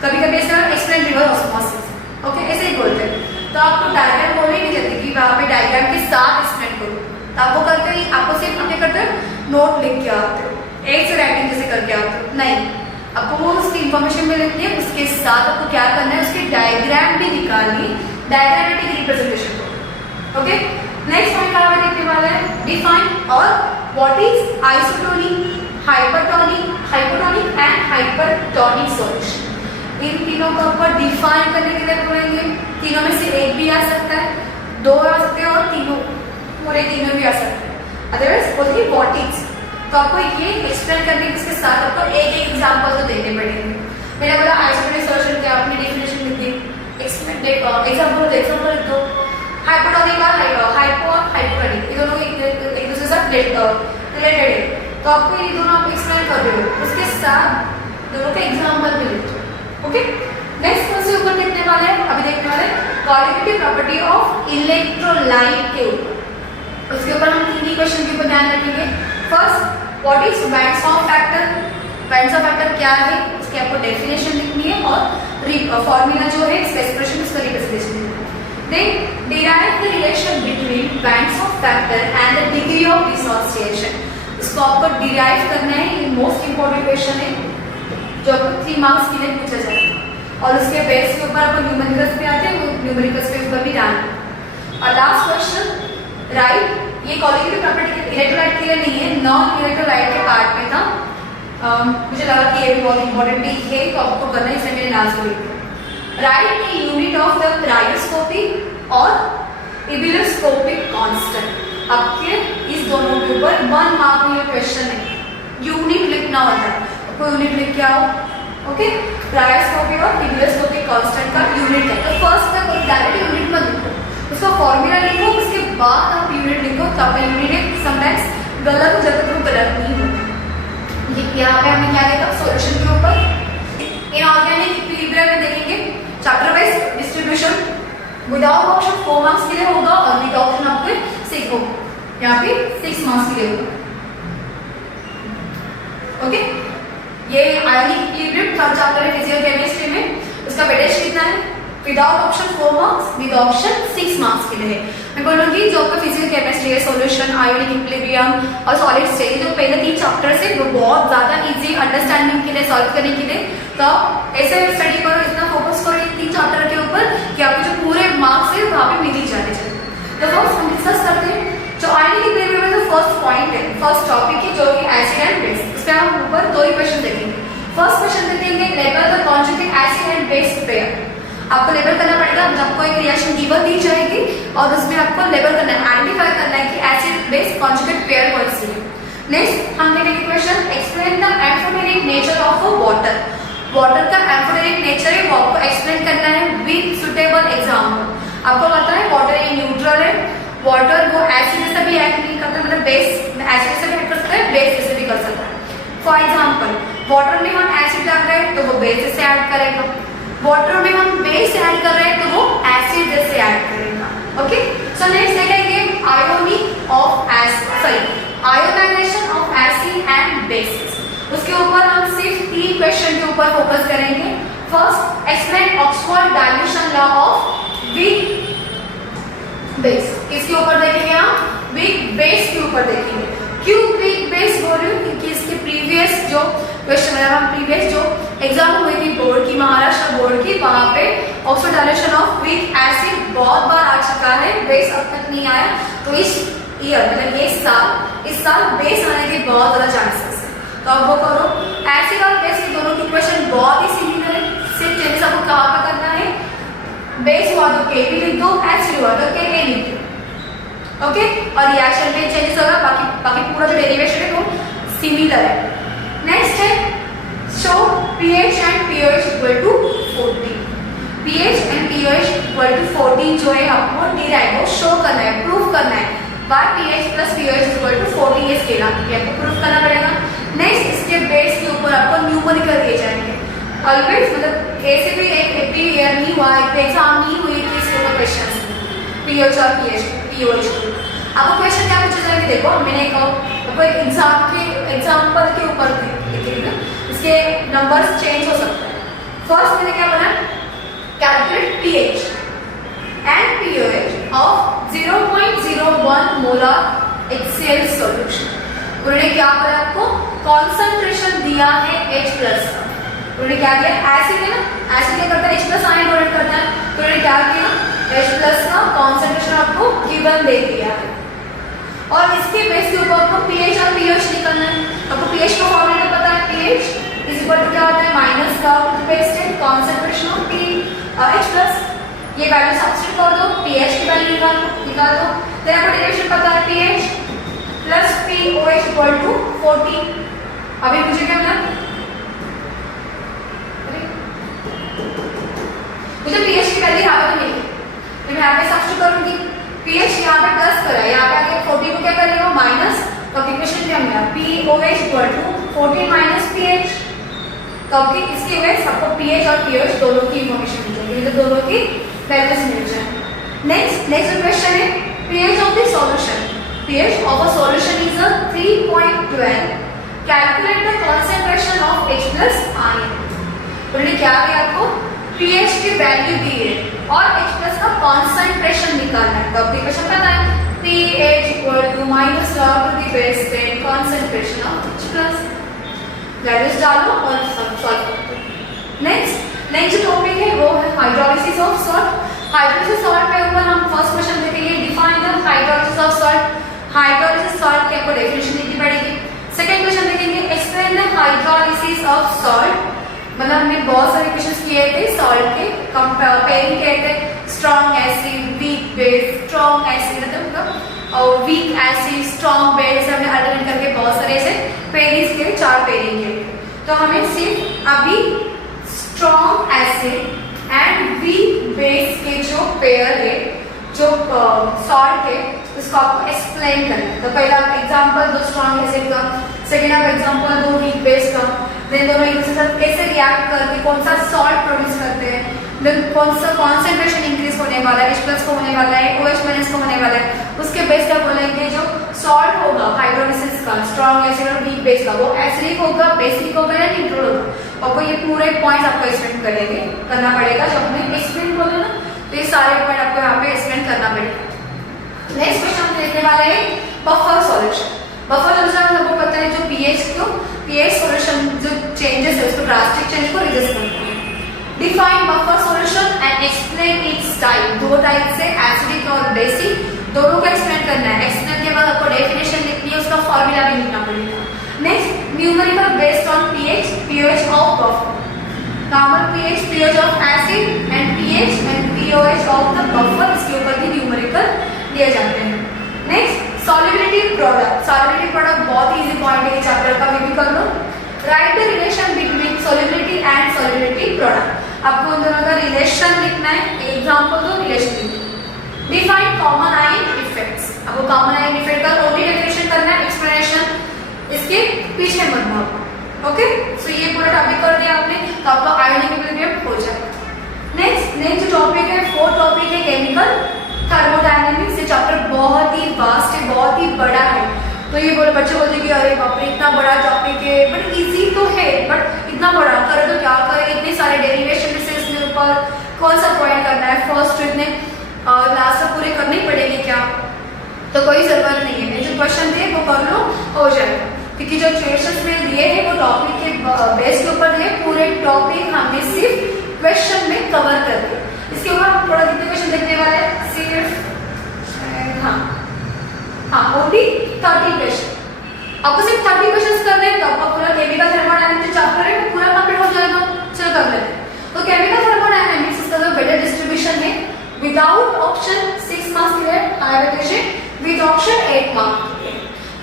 कभी कभी ऐसा एक्सप्लेन रिवर्स ऑस्मोसिस, ओके, ऐसे ही बोलते हैं, तो आपको डायग्राम बोले नहीं जाते कि वहाँ पे डायग्राम के साथ एक्सप्लेन करो, तो आपको करते ही आपको सिर्फ अपने करते हो नोट लिख के आते हो, एक से राइटिंग जैसे करके आते हो। नहीं, आपको वो उसकी इंफॉर्मेशन मिल रही है, उसके साथ आपको क्या करना है, उसकी डायग्राम भी निकालनी, डायग्रामेटिक रिप्रेजेंटेशन को। ओके, नेक्स्ट पॉइंट कहाँ पे देखने वाला है, डिफाइन और what is isotonic, hypotonic and hypertonic solution. इन तीनों को ऊपर डिफाइन करने के लिए बोलेंगे, तीनों में से एक भी आ सकता है, दो आ सकते हैं और तीनों, पूरे तीनों भी आ सकते हैं। अदरवाइज बोलिए व्हाट इज, तो आपको ये एक्सप्लेन करने के साथ आपको एक एक एग्जांपल तो देने पड़ेंगे। मैंने बोला आइसोटोनिक सॉल्यूशन क्या, आपने डेफिनेशन लिख दी, एग्जांपल लिख दो। हाइपोटोनिक और हाइपोटोनिक ये दोनों एक दूसरे से रिलेटेड है, तो आपको ये दोनों आप एक्सप्लेन कर रहे हो, उसके साथ दोनों का एग्जांपल भी लिख दो। ओके, नेक्स्ट कौन से ऊपर देखने वाले हैं, अभी देखने वाले क्वालिटेटिव प्रॉपर्टी ऑफ इलेक्ट्रोलाइट के ऊपर। उसके ऊपर हम तीन ही क्वेश्चन के ऊपर ध्यान रखेंगे। First, what is bands Hoff factor, bands Hoff factor क्या है, उसकी आपको डेफिनेशन लिखनी है और फॉर्मूला जो है इसका एक्सप्रेशन, उसका रिप्रेजेंटेशन लिखना है। Then derive the relation between van't Hoff factor and the degree of dissociation, इसको आपको डिराइव करना है, ये मोस्ट इंपॉर्टेंट क्वेश्चन है जो आपको 3 मार्क्स के लिए पूछा जाएगा, और उसके बेस के ऊपर आपको न्यूमेरिकल्स भी आते हैं, वो न्यूमेरिकल्स के ऊपर भी ध्यान। और लास्ट क्वेश्चन, राइट, ये क्वालिटेटिव प्रॉपर्टी इलेक्ट्रोलाइट के लिए नहीं है, नॉन इलेक्ट्रोलाइट के पार्ट में था, मुझे लगा कि ये भी बहुत इंपॉर्टेंट है, तो आपको करना है, इसलिए मैंने लास्ट को लिखा। Right the unit of the cryoscopic और इबिलोस्कोपिक कांस्टेंट, आपके इस दोनों के ऊपर 1 मार्क में ये क्वेश्चन है, यूनिट लिखना होता है, आपको यूनिट लिख के आओ। ओके, क्रायोस्कोपिक और इबिलोस्कोपिक कांस्टेंट का यूनिट है, तो फर्स्ट तक डायरेक्ट यूनिट मत लिखो, उसका फॉर्मूला लिखो, उसके बाद आप यूनिट लिखो, तो आपका यूनिट समटाइम्स गलत हो जाता है, तो गलत नहीं होता। यहाँ पे हमने क्या देखा, सॉल्यूशन के ऊपर इनऑर्गेनिक इक्विलिब्रियम में देखेंगे chapter wise distribution, without option 4 marks के लिए होगा और विद ऑप्शन आपके 6 होगा, यहाँ पे 6 मार्क्स के लिए होगा। ओके, ये आयोनिक इक्विलिब्रियम थर्ड चैप्टर है फिजिकल केमिस्ट्री में, उसका वेटेज कितना है, without option 4 marks, with option 6 marks के लिए। मैं बोलूंगी जो आपका फिजिकल केमिस्ट्री है, सॉल्यूशन, आयोनिक इक्विलिब्रियम और सॉलिड स्टेट, जो पहले 3 चैप्टर्स है वो बहुत ज्यादा इजी अंडरस्टैंडिंग के लिए, सॉल्व करने के लिए, तो ऐसे स्टडी करो, इतना फोकस करो इन 3 चैप्टर के ऊपर कि आपके जो पूरे मार्क्स है वहाँ पे मिल ही जाने चाहिए। तो दोस्त हम डिस्कस करते हैं जो आयोनिक इक्विलिब्रियम में जो फर्स्ट पॉइंट है, फर्स्ट टॉपिक है, जो कि एसिड एंड बेस, उसपे हम ऊपर 2 ही क्वेश्चन देखेंगे। फर्स्ट क्वेश्चन देखेंगे, label the conjugate acid and base pair. आपको लेबल करना पड़ेगा, आपको एक रिएक्शन गिवन दी जाएगी और उसमें आपको लेबल करना है, आइडेंटिफाई करना है कि एसिड बेस कॉन्जुगेट पेयर कौन सी है। नेक्स्ट हम देखेंगे question, explain the amphoteric nature of a water. Water का एम्फोटेरिक नेचर है वो आपको एक्सप्लेन करना है विद सुटेबल एग्जांपल। आपको पता है वाटर ये न्यूट्रल है, वाटर वो एसिड जैसा भी एक्ट नहीं करता, मतलब बेस एसिड से भी एक्ट कर सकता है, बेस जैसे भी कर सकता है। फॉर एग्जाम्पल, वाटर में हम एसिड डाल रहे हैं तो वो बेस जैसे ऐड करेगा, वाटर में हम बेस ऐड कर रहे हैं तो वो एसिड जैसे ऐड करेगा। ओके, सो नेक्स्ट देखेंगे ionic of ionisation of acid and bases. उसके ऊपर हम सिर्फ 3 क्वेश्चन के ऊपर फोकस करेंगे। First, explain Oxford dilution law of weak base, इसके ऊपर देखेंगे हम वीक बेस के ऊपर देखेंगे। क्यों वीक बेस बोल रही हूँ, क्योंकि इसके प्रीवियस जो क्वेश्चन है, हम प्रीवियस जो एग्जाम हुई थी बोर्ड की, महाराष्ट्र बोर्ड की, वहां पे Oxford dilution of weak acid बहुत बार आ चुका है, बेस अब तक नहीं आया, तो इस ईयर मतलब इस साल बेस आने के बहुत ज्यादा चांसेस है, तो अब वो करो। एसिड और बेस के दोनों की क्वेश्चन बहुत ही सिमिलर है, सिर्फ चेंजेस आपको कहाँ पे करना है, बेस हुआ तो के भी लिख दो, एसिड हुआ तो के ए लिख दो। ओके, और रिएक्शन में चेंजेस होगा, बाकी पूरा जो डेरिवेशन है वो सिमिलर है। नेक्स्ट है show pH and pOH equal to 14। pH and pOH equal to 14 जो है आपको डिराइव शो करना है, प्रूफ करना है, by pH plus pOH equal to 14 ये स्केल आपको प्रूफ करना पड़ेगा। नेक्स्ट इसके बेस के ऊपर आपको न्यूमेरिकल दिए जाएंगे। ऑलवेज मतलब ऐसे भी एक ईयर नहीं हुआ, एक एग्जाम नहीं हुई कि इसके ऊपर क्वेश्चन pH और pOH। आपको क्वेश्चन क्या पूछे जाएंगे, देखो मैंने आपको एक एग्जाम्पल के ऊपर लिखेंगे, इसके नंबर्स चेंज हो सकते हैं। फर्स्ट मैंने क्या बोला, calculate pH and pOH of 0.01 molar HCl solution. उन्होंने क्या बोला, आपको कॉन्सेंट्रेशन दिया है H प्लस का। तो उन्होंने क्या किया, एसिड है ना, एसिड क्या करता है, H प्लस आयन डोनेट करता है, तो उन्होंने क्या किया, H प्लस का कॉन्सेंट्रेशन आपको गिवन दे दिया है और इसके बेस के ऊपर आपको pH और pH निकालना है। आपको pH का फॉर्मूला पता है, pH इज इक्वल टू क्या होता है, माइनस का based concentration of H plus, ये वैल्यू सब्स्टिट्यूट कर दो, pH की वैल्यू निकाल दो, देन आपको डेरिवेशन पता है pH plus POH equal to 14। अभी मुझे क्या मिला, मुझे pH की वैल्यू यहाँ पे मिली, तो मैं यहाँ पे सब्स्टिट्यूट करूंगी, pH यहाँ पे प्लस करा है, यहाँ पे आगे 14 को क्या कर लिया माइनस, तो इक्वेशन क्या मिला, POH equal to 14 minus pH। तो अब इसकी वजह से आपको pH और pH दोनों की इंफॉर्मेशन मिल जाएगी, तो दोनों की वैल्यूज मिल जाए। नेक्स्ट क्वेश्चन है pH of the solution. pH of a solution is a 3.12. Calculate the concentration of H plus ion. उन्होंने क्या किया, आपको pH की वैल्यू दी है और H प्लस का कॉन्सेंट्रेशन निकालना है। तो आपको इक्वेशन पता है, pH equal to minus log to the base 10 concentration of H plus. Values डालो और सॉल्व करो। नेक्स्ट जो टॉपिक है वो है hydrolysis of salt. Hydrolysis salt पे ऊपर हम फर्स्ट क्वेश्चन देखेंगे, define the hydrolysis of salt. Hydrolysis salt की आपको डेफिनेशन लिखनी पड़ेगी। सेकंड क्वेश्चन देखेंगे, explain the hydrolysis of salt. मतलब हमने बहुत सारे क्वेश्चन किए थे सॉल्ट के, कंपेयरिंग किए थे strong acid, weak base, strong acid मतलब और वीक एसिड, स्ट्रॉन्ग बेस, हमने अल्टरनेट करके बहुत सारे ऐसे पेयरिंग्स के 4 पेयरिंग के। तो हमें सिर्फ अभी strong acid and weak base के जो पेयर है, जो सॉल्ट है, उसको आपको एक्सप्लेन करना है। तो पहला एग्जांपल दो स्ट्रॉन्ग एसिड का, सेकेंड आप एग्जांपल दो वीक बेस का, देन दोनों एक दूसरे के साथ कैसे रिएक्ट करके कौन सा सॉल्ट प्रोड्यूस करते हैं, देन कौन सा कॉन्सेंट्रेशन इंक्रीज होने वाला है, H प्लस को होने वाला है, OH माइनस को होने वाला है, उसके बेस का बोलेंगे जो सॉल्ट होगा हाइड्रोलिसिस का, स्ट्रॉन्ग एसिड और वीक बेस का, वो एसिडिक होगा, बेसिक होगा या न्यूट्रल होगा। आपको ये पूरे पॉइंट्स आपको एक्सप्लेन करना पड़ेगा। जब हमें एक्सप्लेन बोले ना, तो ये सारे पॉइंट आपको यहाँ पे एक्सप्लेन करना पड़ेगा। नेक्स्ट क्वेश्चन हम देखने वाले हैं बफर सॉल्यूशन। बफर सॉल्यूशन आपको पता है जो pH सॉल्यूशन जो चेंजेस है उसको ड्रास्टिक चेंज को रिड्यूस करते हैं। Define buffer solution and explain it's type. दो टाइप से एसिडिक और बेसिक दोनों को एक्सप्लेन करना है। एक्सप्लेन के बाद आपको डेफिनेशन लिखनी है, उसका फॉर्मूला भी लिखना पड़ेगा। Next numerical based on pH of buffer. Normal pH of acid and pH and pOH of the buffer, इसके ऊपर भी न्यूमेरिकल दिए जाते हैं। Next solubility product. Solubility product बहुत इजी पॉइंट है, चैप्टर का भी कर लो। Write the relation between solubility and solubility product. आपको उन दोनों का रिलेशन लिखना है, एग्जांपल दो, रिलेशन लिखो। Define common ion effects. आपको कॉमन आयन इफेक्ट का ओनली डेफिनेशन करना है, एक्सप्लेनेशन इसके पीछे मत भागो। ओके, सो ये पूरा टॉपिक कर दिया आपने, तो आपका आयोनिक इक्विलिब्रियम हो जाएगा। नेक्स्ट जो टॉपिक है, फोर्थ टॉपिक है केमिकल थर्मोडायनेमिक्स। ये चैप्टर बहुत ही वास्ट है, बहुत ही बड़ा है। तो ये बोले बच्चे बोलते कि अरे बाप रे इतना बड़ा टॉपिक है, बट इजी तो है, बट इतना बड़ा करे तो क्या करें, इतने सारे डेरिवेशन से इसमें ऊपर कौन सा पॉइंट करना है, फर्स्ट इतने लास्ट तक पूरे करने पड़ेंगे क्या, तो कोई जरूरत नहीं है। जो क्वेश्चन दिए वो कर लो, हो जाएगा, क्योंकि जो क्वेश्चन में दिए हैं वो टॉपिक के बेस के ऊपर दिए। पूरे टॉपिक हमने सिर्फ क्वेश्चन में कवर कर दिया। इसके ऊपर हम थोड़ा कितने क्वेश्चन देखने वाले हैं, सिर्फ ओनली 30 क्वेश्चन। आपको सिर्फ 30 क्वेश्चन करने हैं, तो आपका पूरा केमिकल थर्मोडायनेमिक्स चैप्टर है वो पूरा कंप्लीट हो जाएगा। चलो कर लेते हैं। तो केमिकल थर्मोडायनेमिक्स इसका जो वेटेज डिस्ट्रीब्यूशन है, विदाउट ऑप्शन 6 मार्क्स के लिए हाई वेटेज है, विद ऑप्शन 8 मार्क्स।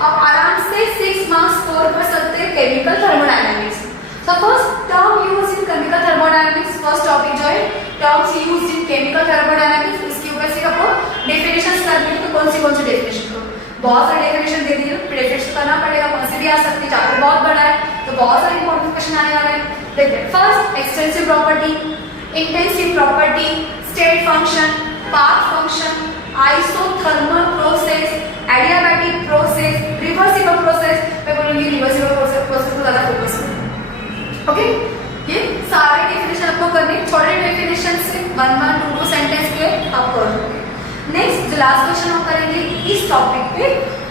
आप आराम से 6 मार्क्स स्कोर कर सकते हैं chemical thermodynamics. So first term used in chemical thermodynamics, first topic जो है terms used in chemical thermodynamics, इसके ऊपर से आपको डेफिनेशंस करनी है। तो कौन सी डेफिनेशन को, बहुत सारे डेफिनेशन दे दिए, डेफिनेशन करना पड़ेगा, कौन से भी आ सकते हैं, चैप्टर बहुत बड़ा है तो बहुत सारे इंपॉर्टेंट क्वेश्चन आने वाले हैं। देखते हैं। First extensive property, intensive property, state function, path function, isothermal process, adiabatic process, reversible process. मैं बोलूंगी रिवर्सिबल प्रोसेस को ज्यादा फोकस करें। ओके, ये सारे डेफिनेशन आपको करने, छोटे डेफिनेशन से 1 2 सेंटेंस के आप कर लोगे। नेक्स्ट जो लास्ट क्वेश्चन हम करेंगे इस टॉपिक पे,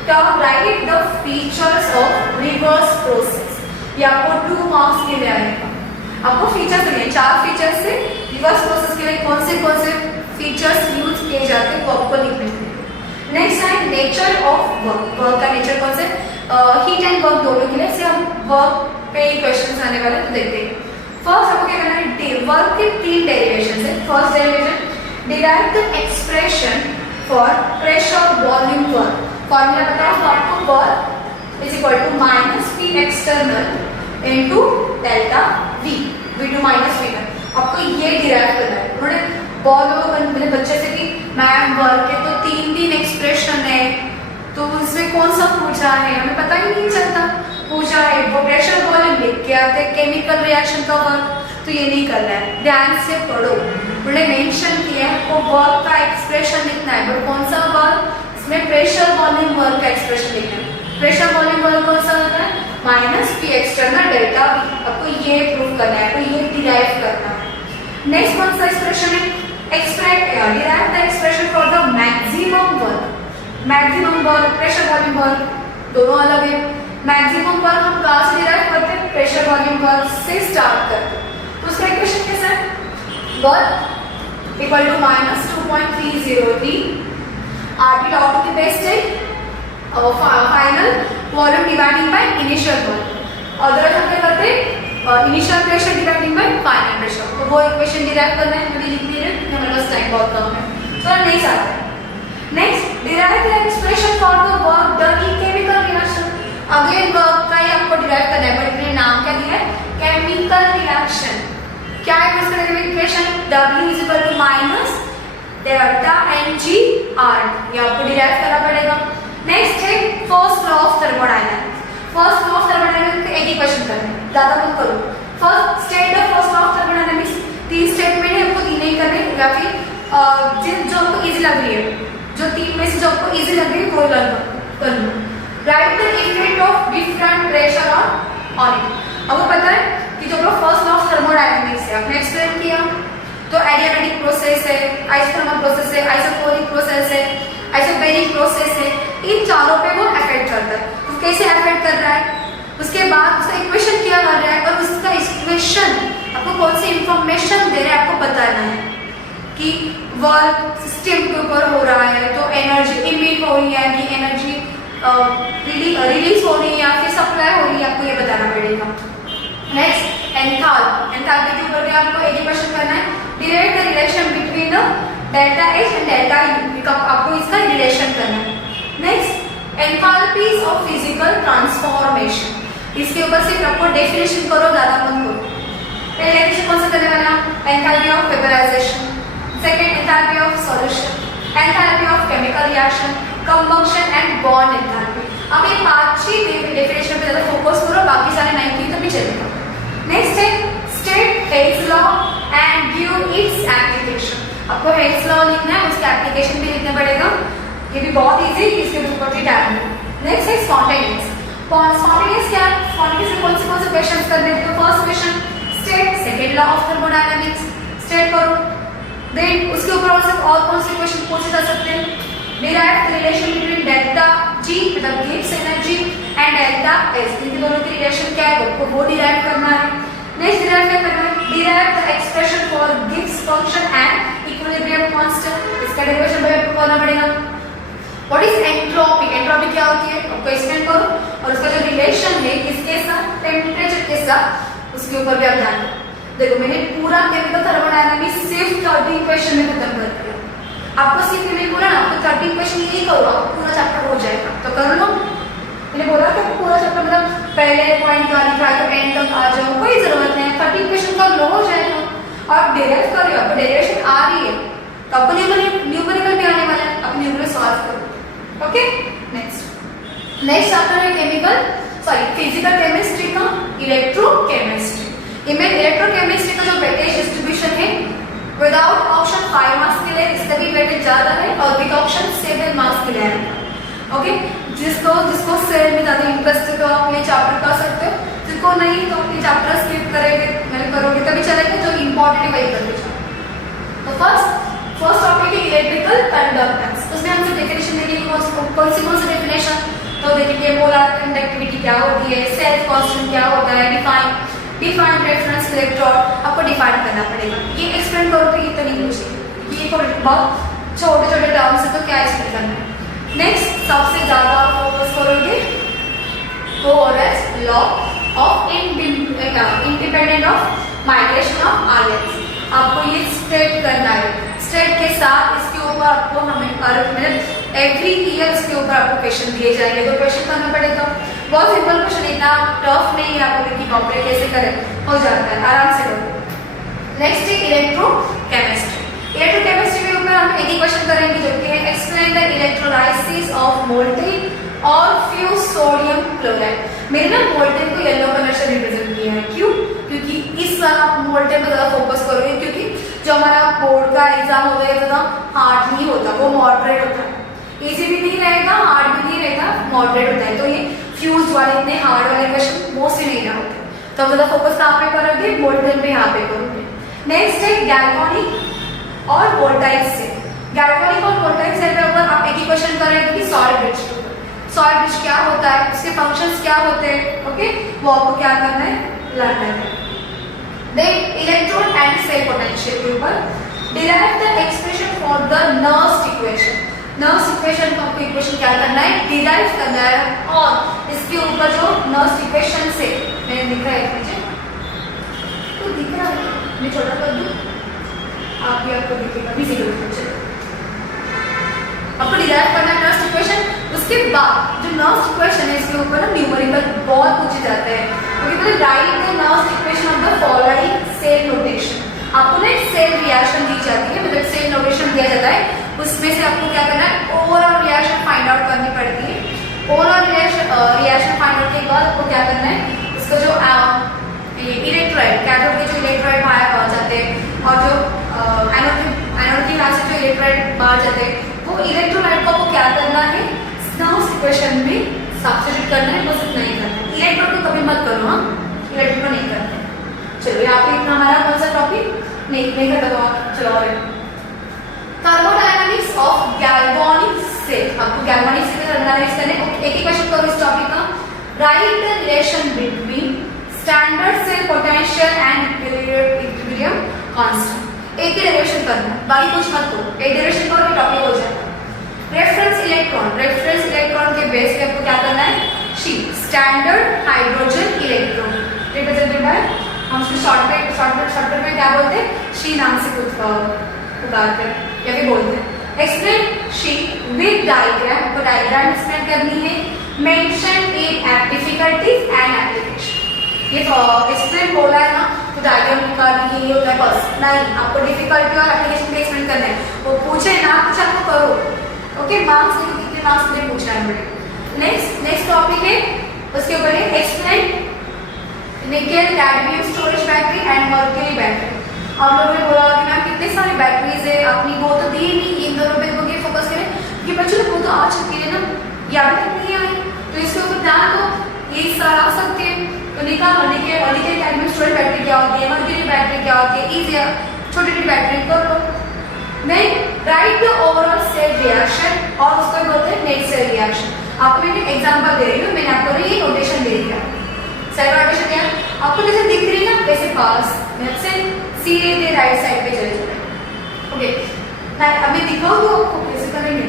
right the features of reverse process. ये आपको 2 मार्क्स के लिए आएगा। आपको फीचर्स चाहिए, 4 फीचर्स से रिवर्स प्रोसेस के लिए कौन से फीचर्स यूज किए जाते हैं वो आपको लिखने हैं। नेक्स्ट है नेचर ऑफ वर्क। वर्क का नेचर कौन से, हीट एंड वर्क दोनों के लिए से हम वर्क पे क्वेश्चंस आने वाले तो देखते हैं। फर्स्ट आपको क्या करना है, वर्क के 3 डेरिवेशन है। First derivation, derive the expression for pressure volume work. Formula बताओ तो आपको work is equal to minus P external into delta V, V2 माइनस V1। आपको ये डिराइव करना है। उन्होंने बहुत लोग मेरे बच्चे से कि मैम वर्क के तो 3 एक्सप्रेशन है, तो उसमें कौन सा पूछा है, हमें पता ही नहीं चलता। पूछा है वो प्रेशर वॉल्यूम लिख के आते, केमिकल रिएक्शन का वर्क, तो ये नहीं करना है, ध्यान से पढ़ो। उन्होंने मेंशन किया है वो वर्क का एक्सप्रेशन लिखना है, पर कौन सा वर्क, इसमें प्रेशर वॉल्यूम वर्क का एक्सप्रेशन लिखना है। प्रेशर वॉल्यूम वर्क कौन सा होता है, minus P external delta we. आपको ये प्रूव करना है, आपको ये डिराइव करना है। नेक्स्ट कौन सा एक्सप्रेशन है, derive the expression for the maximum work। Maximum work, pressure volume work दोनों अलग है। मैक्सिमम वर्क हम कहाँ से डिराइव करते हैं, प्रेशर वॉल्यूम वर्क से स्टार्ट करते हैं। तो उसका इक्वेशन कैसा है, work equal to minus 2.303 RT log की बेस है final volume dividing by initial volume. Other हम क्या करते हैं, initial pressure dividing by final pressure. तो वो इक्वेशन डिराइव करना है, मुझे लिख दिए हमारे पास टाइम बहुत कम है, तो नहीं आता है। Next, derive the expression for the work done in chemical reaction. Again work का ही आपको डिराइव करना है, पर इसने नाम क्या दिया है, केमिकल रिएक्शन। क्या है इसका equation, W is equal to minus delta NG/R, ये आपको डिराइव करना पड़ेगा। नेक्स्ट है first law of thermodynamics. First law of thermodynamics का एक ही क्वेश्चन करना है, ज्यादा मत करो। First state the first law of thermodynamics, 3 statement है, आपको 3 ही करने, या फिर जो आपको इजी लग रही है, जो 3 में से जो आपको इजी लग रही है वो लर्न कर लो। Write the effect of different pressure on it. आपको पता है कि जो फर्स्ट लॉ ऑफ थर्मोडायनामिक्स है आपने एक्सप्लेन किया, तो एडियाबैटिक प्रोसेस है, आइसोथर्मल प्रोसेस है, आइसोकोरिक प्रोसेस है, आइसोबैरिक प्रोसेस है, इन चारों पे वो अफेक्ट करता है। तो कैसे अफेक्ट कर रहा है, उसके बाद उसका इक्वेशन क्या कर रहा है, और उसका इक्वेशन आपको कौन सी इंफॉर्मेशन दे रहा है आपको बताना है कि वर्क सिस्टम के ऊपर हो रहा है, तो एनर्जी इमिट हो रही है कि एनर्जी रिलीज हो रही है या फिर सप्लाई हो रही है, आपको ये बताना पड़ेगा। नेक्स्ट एंथैल्पी के ऊपर भी आपको एक क्वेश्चन करना है, derive the relation between the delta H and delta U, आपको इसका रिलेशन करना है। Next enthalpies of physical transformation, इसके ऊपर सिर्फ आपको डेफिनेशन करो, ज्यादा मत करो। पहले डेफिनेशन कौन सा करने वाला, enthalpy of vaporisation, second enthalpy of solution, enthalpy of chemical reaction, combustion and bond enthalpy. अब ये 5 डेफिनेशन पे ज्यादा फोकस करो, बाकी सारे 9 तो भी चलेगा। नेक्स्ट है state Hess's law and give its application. आपको हेल्स लॉ लिखना है, उसका एप्लीकेशन भी लिखना पड़ेगा, ये भी बहुत इजी, इसके ऊपर भी टाइम है। नेक्स्ट है स्पॉन्टेनियस। स्पॉन्टेनियस क्या है, स्पॉन्टेनियस में कौन से क्वेश्चंस करने हैं, तो first question state second law of thermodynamics state करो, देन उसके ऊपर और कौन से क्वेश्चन पूछे जा सकते हैं, derive the relation between delta G मतलब Gibbs energy and delta S, इनके दोनों की रिलेशन क्या है आपको वो डिराइव करना है। नेक्स्ट डिराइव क्या करना है, derive the expression for Gibbs function and equilibrium constant, इसका डेरिवेशन भी आपको करना पड़ेगा। व्हाट इज एंट्रोपी, एंट्रोपी क्या होती है आपको एक्सप्लेन करो, और उसका जो रिलेशन है किसके साथ, टेम्परेचर के साथ, उसके ऊपर भी आप ध्यान दो। देखो मैंने पूरा केमिकल थर्मोडायनामिक्स सिर्फ 30 क्वेश्चन में खत्म कर दिया, आपको सिर्फ मैंने बोला ना आपको 30 क्वेश्चन यही करो, आपको पूरा चैप्टर हो जाएगा, तो कर लो। मैंने बोला कि पूरा चैप्टर मतलब पहले पॉइंट का लिखा है तो एंड तक आ जाओ, कोई जरूरत नहीं है, 30 क्वेश्चन कर लो, हो जाएगा। और आप डेराइव कर रहे हो, आपको डेरिवेशन आ रही है, तो आपको न्यूमेरिकल भी आने वाला है, आप न्यूमेरिकल सॉल्व करो। ओके, नेक्स्ट चैप्टर है फिजिकल केमिस्ट्री का इलेक्ट्रोकेमिस्ट्री। इनमें इलेक्ट्रोकेमिस्ट्री का जो वेटेज डिस्ट्रीब्यूशन है, विदाउट ऑप्शन 5 मार्क्स के लिए इसका भी वेटेज ज्यादा है, और विद ऑप्शन 7 मार्क्स के लिए है। ओके, जिसको सेल में ज्यादा इंटरेस्ट है तो आप ये चैप्टर कर सकते हो, जिसको नहीं तो आप ये चैप्टर स्किप करोगे तभी चलेगा, जो इंपॉर्टेंट है वही करके जाओ। तो फर्स्ट टॉपिक है इलेक्ट्रिकल कंडक्टेंस, उसमें हमसे डेफिनेशन देनी है, कौन सी डेफिनेशन, तो देखेंगे मोलर कंडक्टिविटी क्या होती है, सेल्फ कांस्टेंट क्या होता है, डिफाइन रेफरेंस इलेक्ट्रॉन आपको डिफाइन करना पड़ेगा। ये एक्सप्लेन करो तो ये तो नहीं मुझे, ये बहुत छोटे छोटे टर्म्स है तो क्या एक्सप्लेन करना है। नेक्स्ट सबसे ज्यादा फोकस करोगे Kohlrausch's law of independent of migration of ions. आपको ये स्ट्रेट करना है, स्ट्रेट के साथ इसके ऊपर आपको हमें मतलब एवरी ईयर इसके ऊपर आपको क्वेश्चन दिए जाएंगे, तो क्वेश्चन करना पड़ेगा। बहुत सिंपल क्वेश्चन, इतना टफ नहीं है, आपको कि कॉम्प्लेक्स कैसे करें, हो जाता है, आराम से करो। नेक्स्ट है इलेक्ट्रोकेमिस्ट्री। इलेक्ट्रोकेमिस्ट्री के ऊपर हम एक ही क्वेश्चन करेंगे जो कि है explain the electrolysis of molten और फ्यूज सोडियम क्लोराइड। मैंने ना मोल्टेन को येलो कलर से रिप्रेजेंट किया है, क्यों? क्योंकि इस बार आप मोल्टेन पर ज्यादा फोकस करोगे, क्योंकि जो हमारा बोर्ड का एग्जाम होता है ज्यादा हार्ड नहीं होता, वो मॉडरेट होता है। इजी भी नहीं रहेगा, हार्ड भी नहीं रहेगा, मॉडरेट होता है। तो ये फ्यूज वाले इतने हार्ड वाले क्वेश्चन मोस्टली नहीं होते, तो हम ज्यादा फोकस कहाँ पे करोगे? मोल्टेन पे यहाँ पे करोगे। नेक्स्ट है गैल्वेनिक और वोल्टाइक सेल। गैल्वेनिक और वोल्टाइक सेल के ऊपर आप एक ही क्वेश्चन करेंगे कि सॉलिड ब्रिज के ऊपर, सॉलिड ब्रिज क्या होता है, उसके फंक्शंस क्या होते हैं, ओके, वो आपको क्या करना है, लर्न है। Then electron and cell potential के ऊपर derive the expression for the Nernst equation. Nernst equation को आपको इक्वेशन क्या करना है, डिराइव करना है, और इसके ऊपर जो नर्व्स इक्वेशन से मैंने लिखा है मुझे तो दिख रहा है, मैं छोटा कर दूं, आप भी आपको दिखेगा विजिबल पिक्चर। आपको डिराइव करना है नर्व्स इक्वेशन, उसके बाद जो नर्व्स इक्वेशन है इसके ऊपर ना न्यूमेरिकल बहुत पूछे जाते हैं, क्योंकि मतलब write the Nernst equation of the following cell notation. आपको ना एक सेल रिएक्शन दी जाती है, मतलब सेल नोटेशन दिया जाता है, उसमें से आपको क्या करना है, ओवरऑल रिएक्शन फाइंड आउट करनी पड़ती है। ओवरऑल रिएक्शन फाइंड आउट के बाद आपको क्या करना है, उसका जो इलेक्ट्रोलाइट, कैथोड के जो इलेक्ट्रोलाइट बाहर पहुंच जाते हैं और जो एनोड के यहाँ से जो इलेक्ट्रोलाइट बाहर जाते हैं, वो इलेक्ट्रोलाइट को आपको क्या करना है, नर्व्स इक्वेशन में सब्स्टिट्यूट करना है, बस इतना ही करना है। इलेक्ट्रॉन को कभी मत करो, हाँ, इलेक्ट्रॉन को नहीं करते। चलो यहाँ पे इतना हमारा कौन सा टॉपिक नहीं करता तो चलो और थर्मोडायनामिक्स ऑफ गैल्वेनिक सेल। आपको गैल्वेनिक सेल का एनालिसिस करने, एक ही क्वेश्चन करो इस टॉपिक का। Write the relation between standard cell potential and equilibrium constant. एक ही रिलेशन करना है, बाकी कुछ मत करो, एक रिलेशन करो, टॉपिक हो जाएगा। रेफरेंस इलेक्ट्रॉन, रेफरेंस इलेक्ट्रॉन के बेस पे आपको क्या करना है, she standard hydrogen electron represented by, हम उसको शॉर्टकट में क्या बोलते हैं, शी नाम से पुकारते हैं या फिर बोलते हैं। एक्सप्लेन शी विद डायग्राम, को डायग्राम एक्सप्लेन करनी है। Mention in difficulties and application. ये एक्सप्लेन बोला है ना, तो डायग्राम निकाल ये होता है, बस नहीं, आपको डिफिकल्टी और एप्लीकेशन पे एक्सप्लेन करना है। वो पूछे ना कुछ आपको करो, ओके, मार्क्स देखो कितने मार्क्स मुझे पूछना है मुझे। नेक्स्ट टॉपिक है, उसके ऊपर है explain nickel cadmium storage battery and mercury battery. आप लोगों ने बोला कि मैम कितने सारे बैटरीज है, अपनी वो तो दी नहीं, इन दोनों पे होके फोकस करें, क्योंकि बच्चों वो तो आ चुकी है ना, याद कितनी आई, तो इसके ऊपर ध्यान दो, ये सारा आ सकते हैं। तो निकेल कैडमियम स्टोरेज बैटरी क्या होती है, मर्क्यूरी बैटरी क्या होती है, इजी छोटी छोटी बैटरी कर लो। नहीं, write the overall cell reaction, और उसको बोलते हैं नेट सेल रिएक्शन। आपको मैंने एग्जांपल दे रही हूँ, मैंने आपको ये नोटेशन दे दिया, सेल नोटेशन दिया, आपको जैसे दिख रही है ना वैसे पास से सीधे राइट साइड पे चले जाए, ओके। मैं अभी दिखाऊं तो आपको कैसे करेंगे।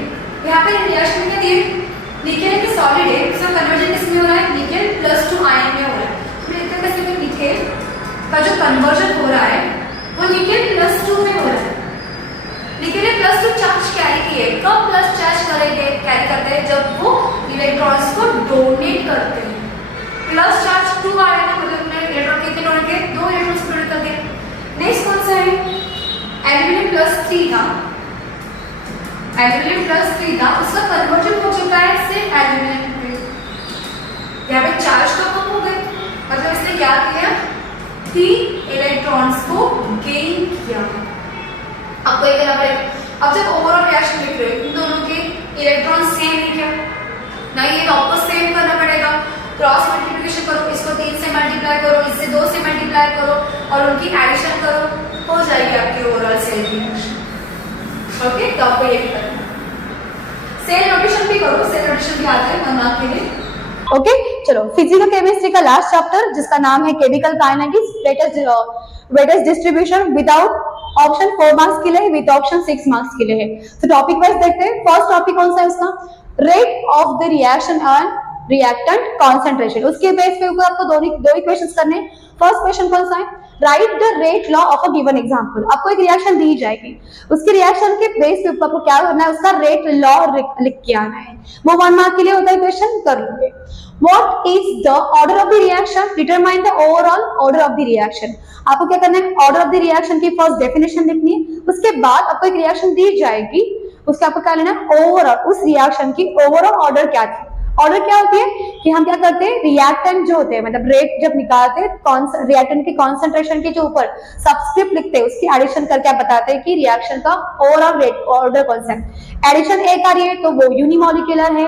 यहाँ पे रिएक्शन क्या दिए, निकेल के सॉलिड है, इसका कन्वर्जन किसमें हो रहा है, निकेल +2 आयन में हो रहा है। तो इतना कैसे में निकेल का जो कन्वर्जन हो रहा है वो निकेल +2 में हो रहा है। निकेल ने +2 चार्ज कैरी किए, कब प्लस चार्ज करेंगे, कैरी करते हैं जब वो इलेक्ट्रॉन्स को डोनेट करते हैं। प्लस चार्ज 2 आया था, मतलब इलेक्ट्रॉन कितने डोनेट किए, 2 इलेक्ट्रॉन्स डोनेट कर दिए। नेक्स्ट कौन सा है, एल्यूमिनियम +3 था, एल्यूमिनियम +3 था, उसका कन्वर्जन हो चुका है सिर्फ एल्यूमिनियम पे। यहाँ पे चार्ज तो कम हो गए, मतलब इसने क्या किया, 3 इलेक्ट्रॉन्स को गेन किया। आपको एक करना पड़ेगा। अब जब ओवरऑल रिएक्शन लिख रहे हो, इन दोनों के इलेक्ट्रॉन सेम है क्या, नहीं, ये वापस सेम करना पड़ेगा। क्रॉस मल्टीप्लिकेशन करो, इसको 3 से मल्टीप्लाई करो, इससे 2 से मल्टीप्लाई करो और उनकी एडिशन करो, हो जाएगी आपकी ओवरऑल सेल रिएक्शन, ओके। तो आपको ये भी करना है। सेल नोटेशन भी करो, सेल नोटेशन भी आता है 1 मार्क के लिए। ओके चलो, फिजिकल केमिस्ट्री का लास्ट चैप्टर जिसका नाम है chemical kinetics weightage distribution without option 4 marks के लिए, विद ऑप्शन 6 मार्क्स के लिए है। तो टॉपिक वाइज देखते हैं। फर्स्ट टॉपिक कौन सा है उसका, rate of the reaction and reactant concentration. उसके बेस पे ऊपर आपको दो ही क्वेश्चंस करने हैं। फर्स्ट क्वेश्चन कौन सा है, right the rate law of a given example. आपको एक रिएक्शन दी जाएगी, उसके रिएक्शन के बेस पे ऊपर आपको क्या करना है, उसका रेट लॉ लिख के आना है। वो 1 मार्क के लिए होता है, क्वेश्चन कर लोगे। What is the order of the reaction? Determine the overall order of the reaction. आपको क्या करना है, ऑर्डर ऑफ द रिएक्शन की फर्स्ट डेफिनेशन लिखनी है। उसके बाद आपको एक रिएक्शन दी जाएगी, उसका आपको क्या लेना है, ओवरऑल उस रिएक्शन की ओवरऑल ऑर्डर क्या थी। ऑर्डर क्या होती है कि हम क्या करते हैं, रिएक्टेंट जो होते हैं, मतलब रेट जब निकालते हैं रिएक्टेंट के कॉन्सेंट्रेशन के जो ऊपर सबस्क्रिप्ट लिखते हैं, उसकी एडिशन करके आप बताते हैं कि रिएक्शन का ओवरऑल रेट ऑर्डर कौन सा है। एडिशन 1 आ रही है तो वो यूनिमॉलिक्यूलर है,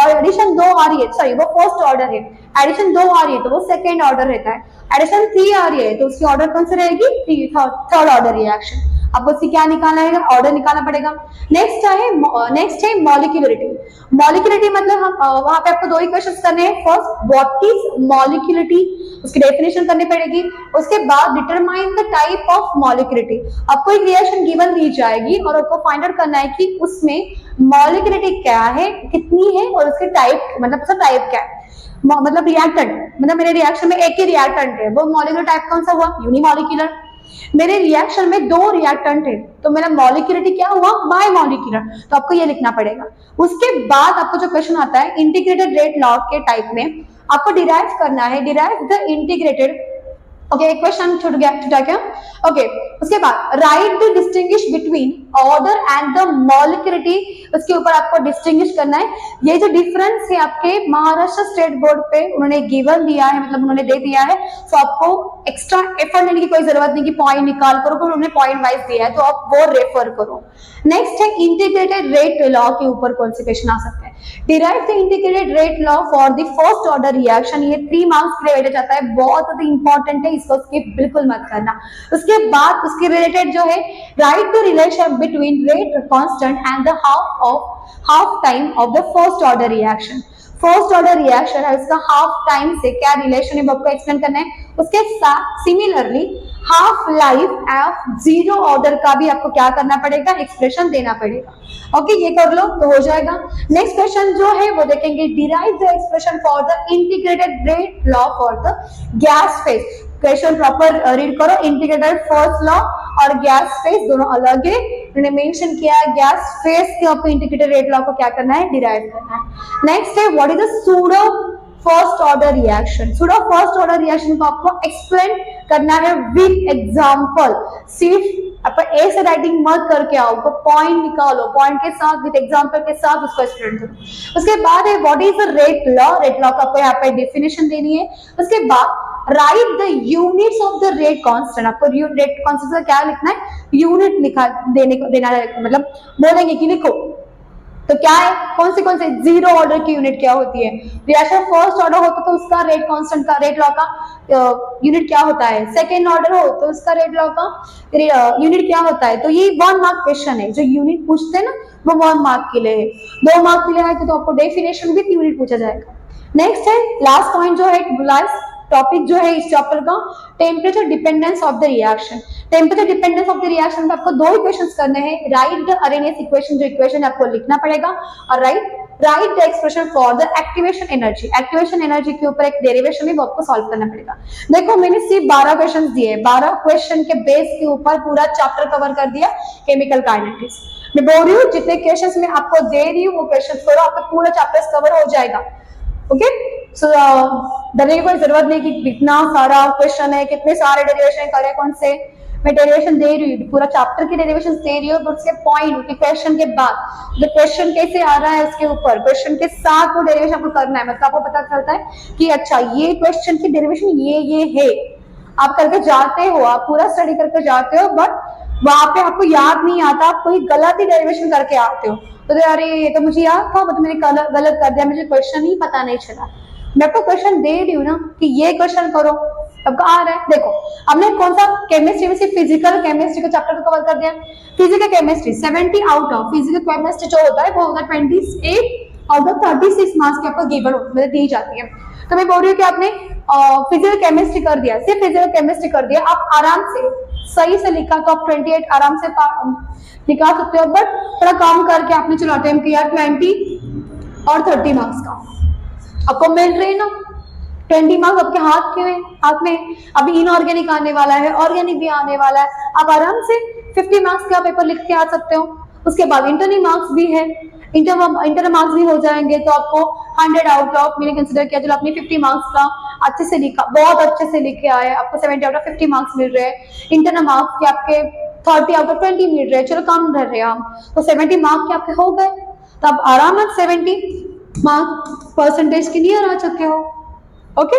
और एडिशन 2 आ रही है, सॉरी वो फर्स्ट ऑर्डर है। एडिशन 2 आ रही है तो वो सेकेंड ऑर्डर रहता है। एडिशन 3 आ रही है तो उसकी ऑर्डर कौन सी रहेगी, थर्ड ऑर्डर रिएक्शन। आपको उससे क्या निकालना है, ऑर्डर निकालना पड़ेगा। नेक्स्ट है मॉलिक्यूलरिटी। मॉलिक्यूलरिटी मतलब हम वहां पे आपको 2 ही क्वेश्चंस करने हैं। फर्स्ट व्हाट इज मॉलिक्यूलरिटी, उसकी डेफिनेशन करनी पड़ेगी। उसके बाद determine the type of molecularity. आपको एक रिएक्शन गिवन दी जाएगी और आपको फाइंड आउट करना है कि उसमें मॉलिक्यूलरिटी क्या है, कितनी है, और उसके टाइप मतलब उसका टाइप क्या है। मतलब रिएक्टेंट, मतलब मेरे रिएक्शन में एक ही रिएक्टेंट है, वो मॉलिक्यूलर टाइप कौन सा हुआ, यूनिमॉलिक्यूलर। मेरे रिएक्शन में 2 रिएक्टेंट है तो मेरा मॉलिक्यूलरिटी क्या हुआ, बाय मॉलिक्यूलर। तो आपको ये लिखना पड़ेगा। उसके बाद आपको जो क्वेश्चन आता है इंटीग्रेटेड रेट लॉ के टाइप में, आपको डिराइव करना है, derive the integrated. Okay, question छूट क्या ओके। उसके बाद right the distinguish between order and the molecularity. उसके ऊपर आपको डिस्टिंग्विश करना है। ये जो डिफरेंस है आपके महाराष्ट्र स्टेट बोर्ड पे उन्होंने गिवन दिया है, मतलब उन्होंने दे दिया है, तो आपको एक्स्ट्रा एफर्ट लेने की कोई जरूरत नहीं कि पॉइंट निकाल करो, उन्होंने पॉइंट वाइज दिया है तो आप वो रेफर करो। नेक्स्ट है इंटीग्रेटेड रेट लॉ के ऊपर कौन से क्वेश्चन आ सकते हैं। Derive the integrated rate law for the first order reaction. ये 3 मार्क्स के लिए वेटेज आता है, बहुत ज्यादा इंपॉर्टेंट है, इसको स्किप बिल्कुल मत करना। उसके बाद उसके रिलेटेड जो है, right the relation between rate constant and the half time of the first order reaction. First order reaction है, उसका हाफ टाइम से क्या रिलेशन है वो आपको एक्सप्लेन करना है। उसके साथ similarly half life of 0 order का भी आपको क्या करना पड़ेगा, एक्सप्रेशन देना पड़ेगा। ओके, ये कर लो तो हो जाएगा। नेक्स्ट क्वेश्चन जो है वो देखेंगे, derive the expression for the integrated rate law for the gas phase. Question proper read करो। इंटीग्रेटेड फर्स्ट लॉ और गैस फेज दोनों अलग है, उन्होंने मेंशन किया है। गैस फेज के ऊपर इंटीग्रेटेड रेट लॉ को क्या करना है, डिराइव करना है। नेक्स्ट है what is the pseudo first order reaction. Pseudo first order reaction को आपको एक्सप्लेन करना है विद एग्जांपल। सिर्फ आप ए से राइटिंग मत करके आओ, तो पॉइंट निकालो, पॉइंट के साथ विद एग्जांपल के साथ उसको एक्सप्लेन करो। उसके बाद है what is the rate law. Rate law का आपको यहाँ पे डेफिनेशन देनी है। उसके बाद right the units of the rate constant. आपको रेट कांस्टेंट का क्या लिखना है, यूनिट देना है, मतलब बोलेंगे कि लिखो तो क्या है, कौन से 0 ऑर्डर की यूनिट क्या होती है। रिएक्शन फर्स्ट ऑर्डर होता तो उसका रेट कांस्टेंट का रेट लॉ का यूनिट क्या होता है। सेकेंड ऑर्डर हो तो उसका रेट लॉ का यूनिट क्या होता है। तो ये 1 मार्क क्वेश्चन है, जो यूनिट पूछते हैं ना वो 1 मार्क के लिए है। 2 मार्क के लिए है तो आपको डेफिनेशन विद यूनिट पूछा जाएगा। नेक्स्ट है लास्ट पॉइंट जो है, लास्ट टॉपिक जो है इस चैप्टर का, temperature dependence of the reaction. Temperature dependence of the reaction में आपको 2 ही क्वेश्चंस करने हैं। राइट द अरेनियस इक्वेशन, जो इक्वेशन आपको लिखना पड़ेगा, और right the expression for the activation energy. Activation energy के ऊपर एक डेरिवेशन है वो आपको सॉल्व करना पड़ेगा। देखो मैंने सिर्फ 12 क्वेश्चंस दिए, 12 क्वेश्चन के बेस के ऊपर पूरा चैप्टर कवर कर दिया केमिकल काइनेटिक्स। मैं बोल रही हूँ जितने क्वेश्चंस मैं आपको दे रही हूँ वो क्वेश्चंस करो, आपका पूरा चैप्टर कवर हो जाएगा। ओके, सो डरने की कोई जरूरत नहीं कि इतना सारा क्वेश्चन है, कितने सारे डेरिवेशन करे, कौन से। मैं डेरिवेशन दे रही हूँ, पूरा चैप्टर की डेरिवेशन दे रही हूँ, बट उसके पॉइंट के क्वेश्चन के बाद जो क्वेश्चन कैसे आ रहा है उसके ऊपर क्वेश्चन के साथ वो डेरिवेशन आपको करना है। मतलब आपको पता चलता है कि अच्छा ये क्वेश्चन की डेरिवेशन ये है। आप करके जाते हो, आप पूरा स्टडी करके जाते हो, बट वहां पे आपको याद नहीं आता, आप कोई गलत ही डेरिवेशन करके आते हो तो अरे ये तो मुझे याद था बट मैंने गलत कर दिया, मुझे क्वेश्चन ही पता नहीं चला। मैं आपको क्वेश्चन दे रही हूँ ना कि ये क्वेश्चन करो, सबका आ रहा है। देखो हमने कौन सा केमिस्ट्री में सिर्फ फिजिकल केमिस्ट्री का चैप्टर कवर कर दिया। Physical chemistry 70 out of physical chemistry जो होता है वो होता है 28 आउट ऑफ 36 मार्क्स के आपको गिवन मतलब दी जाती है। तो मैं बोल रही हूँ कि आपने फिजिकल केमिस्ट्री कर दिया, सिर्फ फिजिकल केमिस्ट्री कर दिया, आप आराम से सही से लिखा तो आप 28 आराम से निकाल सकते हो। बट थोड़ा काम करके आपने चलो अटेम्प्ट किया 20 और 30 मार्क्स का आपको मिल रहे ना 20 मार्क्स आपके हाथ में अभी इनऑर्गेनिक आने वाला है, ऑर्गेनिक भी आने वाला है, आप आराम से 50 मार्क्स का पेपर लिख के आ सकते हो। उसके बाद इंटरनल मार्क्स भी है, इंटरनल मार्क्स भी हो जाएंगे तो आपको 100 आउट ऑफ मैंने कंसिडर किया, चलो आपने 50 मार्क्स का अच्छे से लिखा, बहुत अच्छे से लिख के आए, आपको 70 आउट ऑफ 50 मार्क्स मिल रहे हैं। इंटरनल मार्क्स के आपके 30 आउट ऑफ 20 मिल रहे हैं, चलो कम रह रहे हैं हम, तो 70 मार्क्स के आपके हो गए, तो आप आराम से 70 मार्क्स परसेंटेज के नियर आ चुके हो। ओके